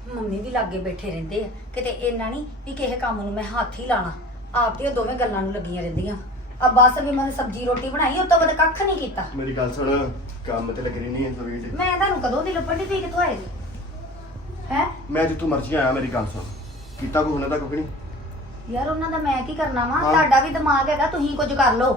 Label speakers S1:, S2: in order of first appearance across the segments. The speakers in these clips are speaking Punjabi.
S1: ਮੰਮੀ ਵੀ ਲਾਗੇ ਬੈਠੇ ਰਹਿੰਦੇ ਆ ਕਿਤੇ ਇੰਨਾ ਨਹੀਂ ਵੀ ਕਿਸੇ ਕੰਮ ਨੂੰ ਮੈਂ ਹੱਥ ਹੀ ਲਾਣਾ। ਆਪ ਤੇ ਉਹ ਦੋਵੇਂ ਗੱਲਾਂ ਨੂੰ ਲੱਗੀਆਂ ਰਹਿੰਦੀਆਂ। ਆ ਬਸ ਵੀ ਮੈਂ ਸਬਜ਼ੀ ਰੋਟੀ ਬਣਾਈ ਉਸ ਤੋਂ ਬਾਅਦ ਕੱਖ ਨਹੀਂ ਕੀਤਾ।
S2: ਮੇਰੀ ਗੱਲ ਸੁਣ, ਕੰਮ ਤੇ ਲੱਗਣੀ ਨਹੀਂ ਹੈ ਸਵੇਰ ਚ।
S1: ਮੈਂ ਤੁਹਾਨੂੰ ਕਦੋਂ ਦੀ ਲੱਭਣ ਦੀ ਤੁਸੀਂ ਕਿੱਥੋਂ ਆਏ ਜੀ? ਹੈ
S2: ਮੈਂ ਜਿੱਥੋਂ ਮਰਜ਼ੀ ਆਇਆ, ਮੇਰੀ ਗੱਲ ਸੁਣ, ਕੀਤਾ ਕੋਈ ਉਹਨਾਂ ਦਾ ਕੁਝ ਨਹੀਂ।
S1: ਯਾਰ ਉਹਨਾਂ ਦਾ ਮੈਂ ਕੀ ਕਰਨਾ ਵਾ?
S2: ਹਾਂ।
S1: ਤੁਹਾਡਾ ਵੀ ਦਿਮਾਗ ਹੈਗਾ, ਤੁਸੀਂ ਕੁਝ ਕਰ ਲਓ।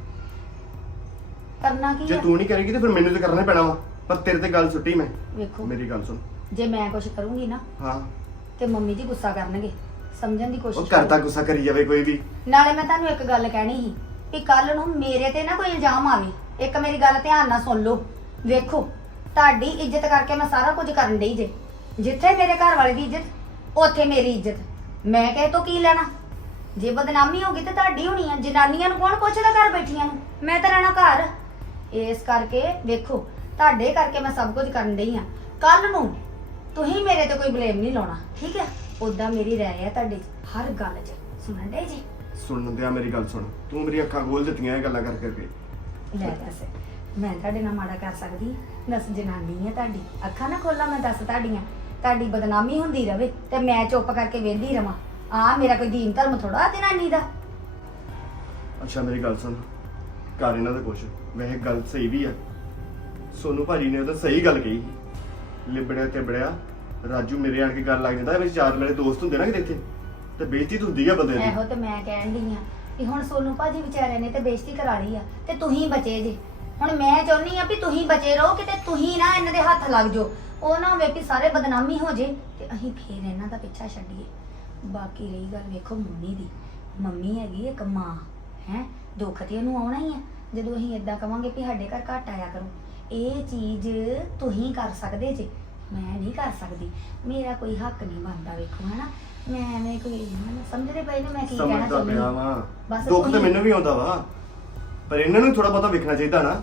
S1: ਕਰਨਾ ਕੀ
S2: ਜੇ
S1: ਆ?
S2: ਤੂੰ ਨਹੀਂ ਕਰੇਗੀ ਤੇ ਫਿਰ ਮੈਨੂੰ ਤੇ ਕਰਨਾ ਹੀ ਪੈਣਾ ਵਾ। ਪਰ ਤੇਰੇ ਤੇ ਗੱਲ ਸੁੱਟੀ ਮੈਂ।
S1: ਵੇਖੋ
S2: ਮੇਰੀ ਗੱਲ ਸੁਣ।
S1: ਜੇ ਮੈਂ ਕੁਝ ਕਰੂੰਗੀ ਨਾ
S2: ਹਾਂ,
S1: ਤੇ ਮੰਮੀ ਜੀ ਗੁੱਸਾ ਕਰਨਗੇ। ਸਮਝਣ ਦੀ
S2: ਉਹ
S1: ਕੋਸ਼ਿਸ਼
S2: ਕਰਦਾ
S1: ਕਰੋ।
S2: ਗੁੱਸਾ ਕਰੀ ਜਾਵੇ ਕੋਈ ਵੀ।
S1: ਨਾਲੇ ਮੈਂ ਤੁਹਾਨੂੰ ਇੱਕ ਗੱਲ ਕਹਿਣੀ ਸੀ ਕਿ ਕੱਲ ਨੂੰ ਮੇਰੇ ਤੇ ਨਾ ਕੋਈ ਇਲਜ਼ਾਮ ਆਵੇ। ਇੱਕ ਮੇਰੀ ਗੱਲ ਧਿਆਨ ਨਾਲ ਸੁਣ ਲਓ। ਵੇਖੋ ਤੁਹਾਡੀ ਇੱਜ਼ਤ ਕਰਕੇ ਮੈਂ ਸਾਰਾ ਕੁਝ ਕਰਨ ਡਈ ਜੇ। ਜਿੱਥੇ ਮੇਰੇ ਘਰ ਵਾਲੇ ਦੀ ਇੱਜ਼ਤ ਉੱਥੇ ਮੇਰੀ ਇੱਜ਼ਤ। ਮੈਂ ਕਹੇ ਤੋਂ ਕੀ ਲੈਣਾ? ਜੇ ਬਦਨਾਮੀ ਹੋਗੀ ਤੇ ਤੁਹਾਡੀ ਹੋਣੀ ਆ। ਜਨਾਨੀਆਂ ਨੂੰ ਕੌਣ ਪੁੱਛਦਾ ਘਰ ਬੈਠੀਆਂ ਨੂੰ? ਮੈਂ ਤਾਂ ਰਹਿਣਾ ਘਰ। ਇਸ ਕਰਕੇ ਵੇਖੋ ਤੁਹਾਡੇ ਕਰਕੇ ਮੈਂ ਸਭ ਕੁਝ ਕਰਨ ਡਈ ਆ। ਕੱਲ ਨੂੰ ਤੁਸੀਂ ਮੇਰੇ ਤੇ ਕੋਈ ਬਲੇਮ ਨਹੀਂ ਲਾਉਣਾ, ਠੀਕ ਹੈ? ਉਦਾਂ ਮੇਰੀ ਰਹਿ ਆ ਤੁਹਾਡੇ ਹਰ ਗੱਲ 'ਚ। ਸੁਣਨ ਡੇ ਜੀ?
S2: ਸੁਣ ਦਿਆ ਮੇਰੀ ਗੱਲ ਸੁਣ। ਤੂੰ ਮੇਰੀ ਅੱਖਾਂ ਖੋਲ ਦਿੱਤੀਆਂ ਇਹ ਗੱਲਾਂ ਕਰ ਕਰਕੇ।
S1: ਲੈ ਦੱਸ, ਮੈਂ ਤੁਹਾਡੇ ਨਾਲ ਮਾੜਾ ਕਰ ਸਕਦੀ? ਦੱਸ, ਜਨਾਨੀ ਹੈ ਤੁਹਾਡੀ। ਅੱਖਾਂ ਨਾ ਖੋਲਾਂ ਮੈਂ? ਦੱਸ, ਤੁਹਾਡੀ ਬਦਨਾਮੀ ਹੁੰਦੀ ਰਵੇ ਤੇ ਮੈਂ ਚੁੱਪ ਕਰਕੇ ਵੇਂਦੀ ਰਵਾਂ? ਆ ਮੇਰਾ ਕੋਈ ਦੀਨ ਧਰਮ ਥੋੜਾ ਜਨਾਨੀ ਦਾ।
S2: ਅੱਛਾ ਮੇਰੀ ਗੱਲ ਸੁਣ, ਘਰ ਇਹਨਾਂ ਦਾ ਕੁਛ ਵੈਸੇ ਗੱਲ ਸਹੀ ਵੀ ਆ। ਸੋਨੂ ਭਾਜੀ ਨੇ ਉਹ ਤਾਂ ਸਹੀ ਗੱਲ ਕਹੀ। ਲਿਬੜਿਆ ਤੇ ਬੜਿਆ ਰਾਜੂ ਮੇਰੇ ਆਣ ਕੇ ਗੱਲ ਲੱਗ ਜਾਂਦਾ। ਵਿੱਚ ਚਾਰ ਮੇਰੇ ਦੋਸਤ ਹੁੰਦੇ ਨਾ ਕਿਤੇ ਇੱਥੇ, ਤੇ ਬੇਇੱਜ਼ਤੀ ਤਾਂ ਹੁੰਦੀ ਆ ਬੰਦੇ ਦੀ।
S1: ਇਹੋ ਤੇ ਮੈਂ ਕਹਿਣ ਡਈ ਆ ਕਿ ਹੁਣ ਸੋਨੂ ਭਾਜੀ ਵਿਚਾਰਿਆਂ ਨੇ ਤੇ ਬੇਇੱਜ਼ਤੀ ਕਰਾ ਲਈ ਆ ਤੇ ਤੁਸੀਂ ਬਚੇ ਜੇ। ਹੁਣ ਮੈਂ ਚਾਹੁੰਦੀ ਆ ਵੀ ਤੁਸੀਂ ਬਚੇ ਰਹੋ, ਕਿਤੇ ਤੁਸੀਂ ਨਾ ਇਹਨਾਂ ਦੇ ਹੱਥ ਲੱਗ ਜਾਓ। ਉਹ ਨਾ ਹੋਵੇ ਵੀ ਸਾਰੇ ਬਦਨਾਮੀ ਹੋ ਜੇ ਤੇ ਅਸੀਂ ਫੇਰ ਇਹਨਾਂ ਦਾ ਪਿੱਛਾ ਛੱਡੀਏ। ਬਾਕੀ ਰਹੀ ਗੱਲ ਵੇਖੋ ਮੰਮੀ ਦੀ, ਮੰਮੀ ਹੈਗੀ ਇੱਕ ਮਾਂ ਹੈ। ਦੁੱਖ ਤੇ ਉਹਨੂੰ ਆਉਣਾ ਹੀ ਆ ਜਦੋਂ ਅਸੀਂ ਏਦਾਂ ਕਵਾਂਗੇ ਵੀ ਸਾਡੇ ਘਰ ਘੱਟ ਆਇਆ ਕਰੋ। ਇਹ ਚੀਜ਼ ਤੁਸੀਂ ਕਰ ਸਕਦੇ ਜੇ, ਮੈਂ ਨਹੀਂ ਕਰ ਸਕਦੀ। ਮੇਰਾ ਕੋਈ ਹੱਕ ਨਹੀਂ ਬਣਦਾ। ਵੇਖੋ ਹਨਾ, ਮੈਂ ਐਵੇਂ ਕੋਈ ਸਮਝਦੇ ਪਏ ਨੇ ਮੈਂ ਕੀ ਕਹਿਣਾ
S2: ਸਮਝਦਾ
S1: ਚਾਹੁੰਦੀ
S2: ਪਿਆ
S1: ਹਾਂ।
S2: ਵਾ।
S1: ਬਸ
S2: ਦੁੱਖ ਤਾਂ
S1: ਉਹੀ-
S2: ਮੈਨੂੰ ਵੀ ਆਉਂਦਾ ਵਾ, ਪਰ ਇਹਨਾਂ ਨੂੰ ਥੋੜਾ ਬਹੁਤਾ ਵੇਖਣਾ ਚਾਹੀਦਾ ਨਾ।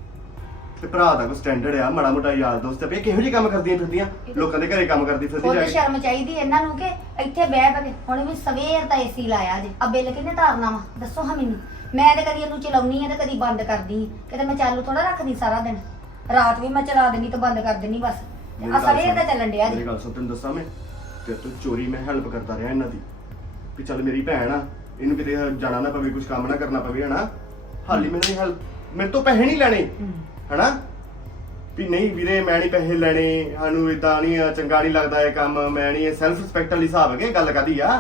S2: ਤੇ ਭਰਾ ਦਾ ਕੋਈ ਸਟੈਂਡਰਡ ਆ, ਮਾੜਾ ਮੋਟਾ ਯਾਰ ਦੋਸਤ ਆ। ਵੀ ਇਹ ਕਿਹੋ ਜਿਹੇ ਕੰਮ ਕਰਦੀਆਂ ਫਿਰਦੀਆਂ, ਲੋਕਾਂ ਦੇ ਘਰੇ ਕੰਮ ਕਰਦੀ ਫਿਰਦੀ
S1: ਖੁਦ
S2: ਜਾ ਕੇ।
S1: ਸ਼ਰਮ ਚਾਹੀਦੀ ਇਹਨਾਂ ਨੂੰ ਕਿ ਇੱਥੇ ਬਹਿ ਕੇ ਹੁਣ ਵੀ ਸਵੇਰ ਦਾ ਏਸੀ ਲਾਇਆ ਜੇ। ਆ ਬਿੱਲ ਕਿੰਨੇ ਤਾਰਨਾ ਵਾ ਦੱਸੋ ਹਾਂ ਮੈਨੂੰ? ਮੈਂ ਤੇ ਕਦੀ ਇਹਨੂੰ ਚਲਾਉਣੀ ਆ ਤੇ ਕਦੀ ਬੰਦ ਕਰਦੀ ਆ। ਕਿਤੇ ਮੈਂ ਚਾਲੂ ਥੋੜਾ ਰੱਖਦੀ ਸਾਰਾ ਦਿਨ। ਰਾਤ ਵੀ ਮੈਂ ਚਲਾ ਦਿੰਦੀ ਤੇ ਬੰਦ ਕਰ ਦਿੰਦੀ ਬਸ।
S2: ਮੇਰੀ
S1: ਆ
S2: ਗੱਲ
S1: ਸਵੇਰ ਦਾ
S2: ਸੁਣ,
S1: ਚੱਲਣ ਡਿਆ
S2: ਮੇਰੀ
S1: ਜੀ।
S2: ਗੱਲ ਸੁਣ, ਤੈਨੂੰ ਦੱਸਾਂ ਮੈਂ ਤੇਰੇ ਤੋਂ ਚੋਰੀ ਮੈਂ ਹੈਲਪ ਕਰਦਾ ਰਿਹਾ ਇਹਨਾਂ ਦੀ। ਵੀ ਚੱਲ ਮੇਰੀ ਭੈਣ ਆ, ਇਹਨੂੰ ਕਿਤੇ ਜਾਣਾ ਨਾ ਪਵੇ, ਕੁਝ ਕੰਮ ਨਾ ਕਰਨਾ ਪਵੇ ਹਨਾ। ਹਾਲੀ ਮੈਨੂੰ ਇਹ ਹੈਲਪ, ਮੇਰੇ ਤੋਂ ਪੈਸੇ ਨਹੀਂ ਲੈਣੇ ਹਨਾ। ਵੀ ਨਹੀਂ ਵੀਰੇ ਮੈਂ ਨਹੀਂ ਪੈਸੇ ਲੈਣੇ, ਸਾਨੂੰ ਇਦਾਂ ਨਹੀਂ ਚੰਗਾ ਨਹੀਂ ਲੱਗਦਾ ਇਹ ਕੰਮ। ਮੈਂ ਨਹੀਂ, ਸੈਲਫ ਰਿਸਪੈਕਟ ਵਾਲੀ ਹਿਸਾਬ ਹੈ ਕਿ ਗੱਲ ਕਾਦੀ ਆ।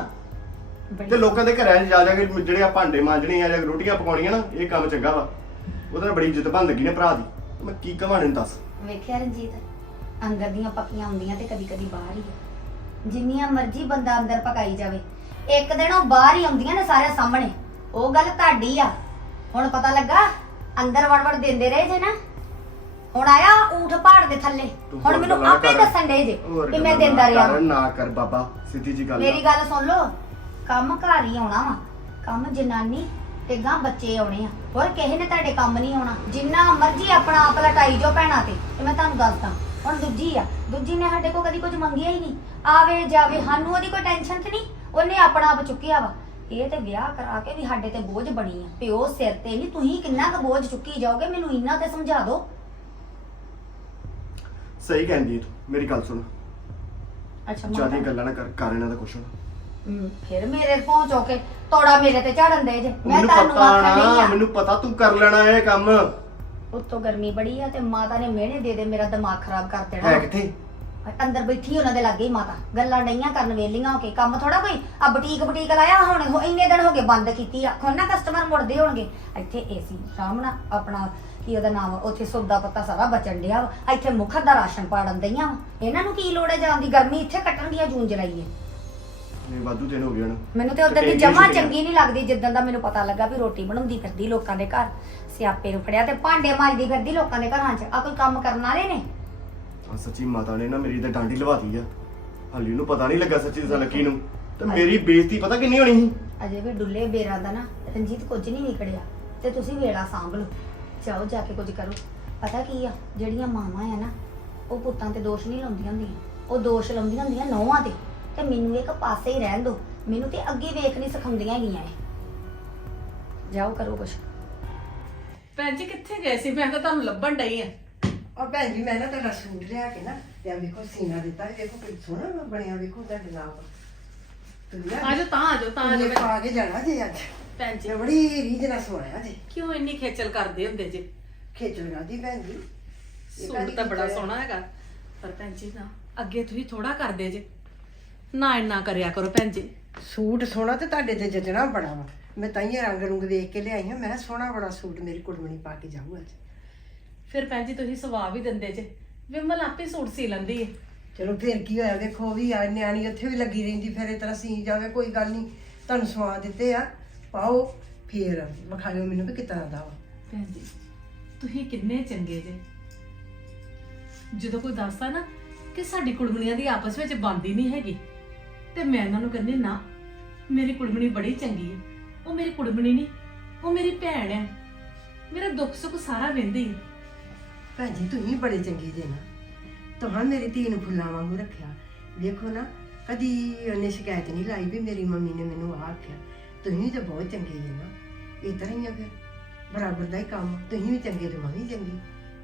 S2: ਤੇ ਲੋਕਾਂ ਦੇ ਘਰਾਂ 'ਚ ਜਾ ਜਾ ਕੇ ਜਿਹੜੇ ਆ ਭਾਂਡੇ ਮਾਂਜਣੇ ਆ ਜਾਂ ਰੋਟੀਆਂ ਪਕਾਉਣੀਆਂ ਨਾ, ਇਹ ਕੰਮ ਚੰਗਾ ਵਾ। ਉਹਦੇ ਨਾਲ ਬੜੀ ਇੱਜ਼ਤ ਬਣ ਲੱਗੀ ਨੇ ਭਰਾ ਦੀ। ਮੈਂ ਕੀ ਕਹਾਂ ਇਹਨੂੰ ਦੱਸ।
S1: ਵੇਖਿਆ ਰਣਜੀਤ, ਅੰਦਰ ਦੀਆਂ ਪੱਕੀਆਂ ਹੁੰਦੀਆਂ ਤੇ ਕਦੀ ਕਦੀ ਬਾਹਰ ਹੀ ਆ। ਜਿੰਨੀਆਂ ਮਰਜ਼ੀ ਬੰਦਾ ਅੰਦਰ ਪਕਾਈ ਜਾਵੇ, ਇੱਕ ਦਿਨ ਉਹ ਬਾਹਰ ਹੀ ਆਉਂਦੀਆਂ ਨੇ ਸਾਰੇ ਸਾਹਮਣੇ। ਉਹ ਗੱਲ ਤੁਹਾਡੀ ਆ। ਹੁਣ ਪਤਾ ਲੱਗਾ ਅੰਦਰ ਵੜ ਦਿੰਦੇ ਰਹੇ ਜੇ ਨਾ। ਹੁਣ ਆਇਆ ਊਠ ਪਹਾੜ ਦੇ ਥੱਲੇ।
S2: ਤੂੰ
S1: ਹੁਣ
S2: ਹੋਰ
S1: ਮੈਨੂੰ
S2: ਗੱਲਾਂ
S1: ਆਪੇ
S2: ਕਰ।
S1: ਦੱਸਣ ਦੇ ਜੇ
S2: ਹੋਰ
S1: ਕਿ ਮੈਂ
S2: ਗੱਲਾਂ
S1: ਦਿੰਦਾ ਰਿਹਾ।
S2: ਨਾ ਕਰ ਬਾਬਾ, ਸਿੱਧੀ ਜੀ ਗੱਲ
S1: ਮੇਰੀ ਗੱਲ ਸੁਣ ਲਓ, ਕੰਮ ਘਰ ਹੀ ਆਉਣਾ ਵਾ। ਕੰਮ ਜਨਾਨੀ ਤੇ ਗਾਂ ਬੱਚੇ ਆਉਣੇ ਆ। ਹੋਰ ਕਿਸੇ ਨੇ ਤੁਹਾਡੇ ਕੰਮ ਨਹੀਂ ਆਉਣਾ। ਜਿੰਨਾ ਮਰਜ਼ੀ ਆਪਣਾ ਆਪ ਲਟਾਈ ਜੋ ਭੈਣਾਂ ਤੇ ਮੈਂ ਤੁਹਾਨੂੰ ਦੱਸਦਾ। ਹੁਣ ਦੂਜੀ ਨੇ ਸਾਡੇ ਕੋਲ ਕਦੀ ਕੁਝ ਮੰਗਿਆ ਹੀ ਨਹੀਂ। ਆਵੇ ਜਾਵੇ ਸਾਨੂੰ ਉਹਦੀ ਕੋਈ ਟੈਨਸ਼ਨ ਤੇ ਨਹੀਂ। ਉਹਨੇ ਆਪਣਾ ਆਪ ਚੁੱਕਿਆ ਵਾ। ਇਹ ਤੇ ਵਿਆਹ ਕਰਾ ਕੇ ਵੀ ਸਾਡੇ ਤੇ ਬੋਝ ਬਣੀ ਆ। ਪਿਓ ਸਿਰ ਤੇ ਨਹੀਂ, ਤੁਸੀਂ ਕਿੰਨਾ ਕੁ ਬੋਝ ਚੁੱਕੀ ਜਾਓਗੇ ਮੈਨੂੰ ਇੰਨਾ ਤੇ ਸਮਝਾ ਦਿਓ।
S2: ਸਹੀ ਕਹਿੰਦੀ ਤੂੰ। ਮੇਰੀ ਗੱਲ ਸੁਣ,
S1: ਅੱਛਾ
S2: ਜਿਆਦਾ ਗੱਲਾਂ ਨਾ ਕਰ ਇਹਨਾਂ ਦਾ ਕੁਛ।
S1: ਫਿਰ ਮੇਰੇ ਪਹੁੰਚੋ ਕੇ ਤੋੜਾ ਮੇਰੇ ਤੇ ਝੜਨ ਦੇ ਜੇ। ਮੈਂ
S2: ਮੈਨੂੰ
S1: ਤੁਹਾਨੂੰ
S2: ਪਤਾ
S1: ਆਖਣ ਨਹੀਂ
S2: ਨਾ,
S1: ਆ।
S2: ਮੈਨੂੰ ਪਤਾ ਤੂੰ ਕਰ ਲੈਣਾ ਇਹ ਕੰਮ।
S1: ਉੱਤੋਂ ਗਰਮੀ ਬੜੀ ਆ ਤੇ ਮਾਤਾ ਨੇ ਮਿਹਣੇ ਦੇ ਮੇਰਾ ਦਿਮਾਗ ਖਰਾਬ ਕਰ ਦੇਣਾ।
S2: ਹੈ ਕਿੱਥੇ?
S1: ਅੰਦਰ ਬੈਠੀ ਉਹਨਾਂ ਦੇ ਲਾਗੇ ਹੀ ਮਾਤਾ ਗੱਲਾਂ ਡਈਆਂ ਕਰਨ ਵੇਲੀਆਂ ਹੋ ਕੇ। ਕੰਮ ਥੋੜਾ ਕੋਈ ਆ ਬੁਟੀਕ ਲਾਇਆ ਹੁਣ ਇੰਨੇ ਦਿਨ ਹੋ ਗਏ ਬੰਦ ਕੀਤੀ ਆ। ਹੁਣ ਨਾ ਕਸਟਮਰ ਮੁੜਦੇ ਹੋਣਗੇ। ਇੱਥੇ ਏਸੀ ਸਾਹਮਣਾ ਆਪਣਾ ਕੀ ਉਹਦਾ ਨਾਮ, ਉੱਥੇ ਸੌਦਾ ਪੱਤਾ ਸਾਰਾ ਬਚਣ ਡਿਆ ਵਾ। ਇੱਥੇ ਮੁਖਰ ਦਾ ਰਾਸ਼ਨ ਪਾੜਨ ਦਈਆਂ ਵਾ। ਇਹਨਾਂ ਨੂੰ ਕੀ ਲੋੜ ਹੈ ਜਾਣ ਦੀ? ਗਰਮੀ ਇੱਥੇ ਕੱਟਣ ਦੀ ਆ ਜੂਨ ਜੁਲਾਈ ਹੈ।
S2: ਇਹ ਵਾਧੂ ਦਿਨ ਹੋ ਗਏ ਹੁਣ।
S1: ਮੈਨੂੰ ਤੇ ਉਦੋਂ ਦੀ ਜਮਾ ਚੰਗੀ ਨਹੀਂ ਲੱਗਦੀ ਜਿੱਦਾਂ ਦਾ ਮੈਨੂੰ ਪਤਾ ਲੱਗਾ ਵੀ ਰੋਟੀ ਬਣਾਉਂਦੀ ਫਿਰਦੀ ਲੋਕਾਂ ਦੇ ਘਰ, ਸਿਆਪੇ ਨੂੰ ਫੜਿਆ ਤੇ ਭਾਂਡੇ ਮਾਂਜਦੀ ਫਿਰਦੀ ਲੋਕਾਂ ਦੇ ਘਰਾਂ 'ਚ। ਆ ਕੋਈ ਕੰਮ ਕਰਨ ਵਾਲੇ ਨੇ?
S2: ਆ ਸੱਚੀ ਮਾਤਾ ਨੇ ਨਾ ਮੇਰੀ ਤਾਂ ਡਾਂਡੀ ਲਵਾਤੀ ਆ। ਹਾਲੀ ਨੂੰ ਪਤਾ ਨਹੀਂ ਲੱਗਾ ਸੱਚੀ ਦੱਸਾਂ ਲੱਕੀ ਨੂੰ। ਤੇ ਮੇਰੀ ਬੇਇੱਜ਼ਤੀ ਪਤਾ ਕਿੰਨੀ ਹੋਣੀ ਸੀ।
S1: ਅਜੇ ਵੀ ਡੁੱਲੇ ਬੇਰਾਂ ਦਾ ਨਾ ਰਣਜੀਤ ਕੁਝ ਨਹੀਂ ਵਿਗੜਿਆ ਤੇ ਤੁਸੀਂ ਵੇਲਾ ਸਾਂਭ ਲਓ। ਜਾਓ ਜਾ ਕੇ ਕੁਝ ਕਰੋ। ਪਤਾ ਕੀ ਆ, ਜਿਹੜੀਆਂ ਮਾਵਾਂ ਆ ਨਾ ਉਹ ਪੁੱਤਾਂ ਤੇ ਦੋਸ਼ ਨਹੀਂ ਲਾਉਂਦੀਆਂ ਹੁੰਦੀਆਂ, ਉਹ ਦੋਸ਼ ਲਾਉਂਦੀਆਂ ਹੁੰਦੀਆਂ ਨੌਵਾਂ ਤੇ। ਤੇ ਮੈਨੂੰ ਇੱਕ ਪਾਸੇ ਹੀ ਰਹਿਣ ਦਿਓ। ਮੈਨੂੰ ਤੇ ਅੱਗੇ ਵੇਖ ਨਹੀਂ ਸਿਖਾਉਂਦੀਆਂ ਹੈਗੀਆਂ ਇਹ। ਜਾਓ ਕਰੋ ਕੁਝ।
S3: ਭੈਣ ਜੀ ਕਿੱਥੇ ਗਏ ਸੀ? ਮੈਂ ਤਾਂ ਤੁਹਾਨੂੰ ਲੱਭਣ ਡਈ ਆ।
S4: ਔਰ ਭੈਣ ਜੀ ਮੈਂ ਨਾ ਤੁਹਾਡਾ ਸੂਟ ਲਿਆ ਕੇ ਨਾ
S3: ਤੇ ਆ ਵੇਖੋ ਸੀਨਾ ਦਿੱਤਾ ਵੇਖੋ ਕਿ ਸੋਹਣਾ ਬਣਿਆ ਵੇਖੋ ਤੁਹਾਡੇ ਨਾਲ ਤੁਸੀਂ
S4: ਆਜੋ ਤਾਂ ਆਜੋ ਤਾਂ ਆਜੋ
S3: ਪਾ ਕੇ ਜਾਣਾ ਜੇ ਅੱਜ
S4: ਭੈਣ ਜੀ
S3: ਤੇ ਬੜੀ ਰੀਝ ਨਾਲ ਸੋਹਣਾ ਜੇ
S4: ਕਿਉਂ ਇੰਨੀ ਖੇਚਲ ਕਰਦੇ ਹੁੰਦੇ ਜੇ
S3: ਖੇਚਲ ਕਰਦੀ ਭੈਣ ਜੀ ਇਹ
S4: ਸੂਟ
S3: ਕਾਹਦੀ
S4: ਤਾਂ ਬੜਾ
S3: ਖੇਚਲ?
S4: ਸੋਹਣਾ ਹੈਗਾ ਪਰ ਭੈਣ ਜੀ ਨਾ ਅੱਗੇ ਤੁਸੀਂ ਥੋੜਾ ਕਰਦੇ ਜੇ ਨਾ ਇੰਨਾ ਕਰਿਆ ਕਰੋ ਭੈਣ ਜੀ।
S3: ਸੂਟ ਸੋਹਣਾ ਤੇ ਤੁਹਾਡੇ ਤੇ ਜਚਣਾ ਬੜਾ ਵਾ ਮੈਂ ਤਾਈਆਂ ਰੰਗ ਰੁੰਗ ਦੇਖ ਕੇ ਲਿਆਈ ਹਾਂ ਮੈਂ ਕਿਹਾ ਸੋਹਣਾ ਬੜਾ ਸੂਟ ਮੇਰੀ ਕੁੜਮਣੀ ਪਾ ਕੇ ਜਾਊ ਅੱਜ
S4: ਫਿਰ ਭੈਣ ਜੀ ਤੁਸੀਂ ਸਵਾ ਵੀ ਦਿੰਦੇ ਜੇ ਵਿਮਲ ਆਪੇ ਸੂਟ ਸੀ ਲੈਂਦੀ ਏ।
S3: ਚਲੋ ਫੇਰ ਕੀ ਹੋਇਆ ਵੇਖੋ ਉਹ ਵੀ ਆ ਨਿਆਣੀ ਉੱਥੇ ਵੀ ਲੱਗੀ ਰਹਿੰਦੀ ਫਿਰ ਇਸ ਤਰ੍ਹਾਂ ਸੀ ਜਾਵੇ ਕੋਈ ਗੱਲ ਨਹੀਂ ਤੁਹਾਨੂੰ ਸਵਾ ਦਿੱਤੇ ਆ ਪਾਓ ਫੇਰ ਵਿਖਾਇਓ ਮੈਨੂੰ ਵੀ ਕਿਤਨਾ ਦਾ ਵਾ
S4: ਭੈਣ ਜੀ ਤੁਸੀਂ ਕਿੰਨੇ ਚੰਗੇ ਜੇ ਜਦੋਂ ਕੋਈ ਦੱਸਦਾ ਨਾ ਕਿ ਸਾਡੀ ਕੁੜਮਣੀਆਂ ਦੀ ਆਪਸ ਵਿੱਚ ਬਣਦੀ ਨਹੀਂ ਹੈਗੀ ਤੇ ਮੈਂ ਇਹਨਾਂ ਨੂੰ ਕਹਿੰਦੀ ਨਾ ਮੇਰੀ ਕੁੜਮਣੀ ਬੜੀ ਚੰਗੀ ਹੈ। ਉਹ ਮੇਰੀ ਕੁੜਮਣੀ ਨਹੀਂ ਉਹ ਮੇਰੀ ਭੈਣ ਹੈ ਮੇਰਾ ਦੁੱਖ ਸੁੱਖ ਸਾਰਾ ਵਹਿੰਦੀ ਹੈ।
S3: ਭੈਣ ਜੀ ਤੁਸੀਂ ਬੜੇ ਚੰਗੇ ਜੇ ਨਾ ਤੁਹਾਨੂੰ ਮੇਰੀ ਧੀ ਨੂੰ ਫੁੱਲਾਂ ਵਾਂਗੂ ਰੱਖਿਆ ਵੇਖੋ ਨਾ ਕਦੀ ਉਹਨੇ ਸ਼ਿਕਾਇਤ ਨਹੀਂ ਲਾਈ ਵੀ ਮੇਰੀ ਮੰਮੀ ਨੇ ਮੈਨੂੰ ਆਹ ਆਖਿਆ ਤੁਸੀਂ ਤਾਂ ਬਹੁਤ ਚੰਗੇ ਜੇ ਨਾ ਇਸ ਤਰ੍ਹਾਂ ਹੀ ਆ ਫਿਰ ਬਰਾਬਰ ਦਾ ਹੀ ਕੰਮ ਤੁਸੀਂ ਵੀ ਚੰਗੇ ਤੇ ਮੈਂ ਵੀ ਚੰਗੀ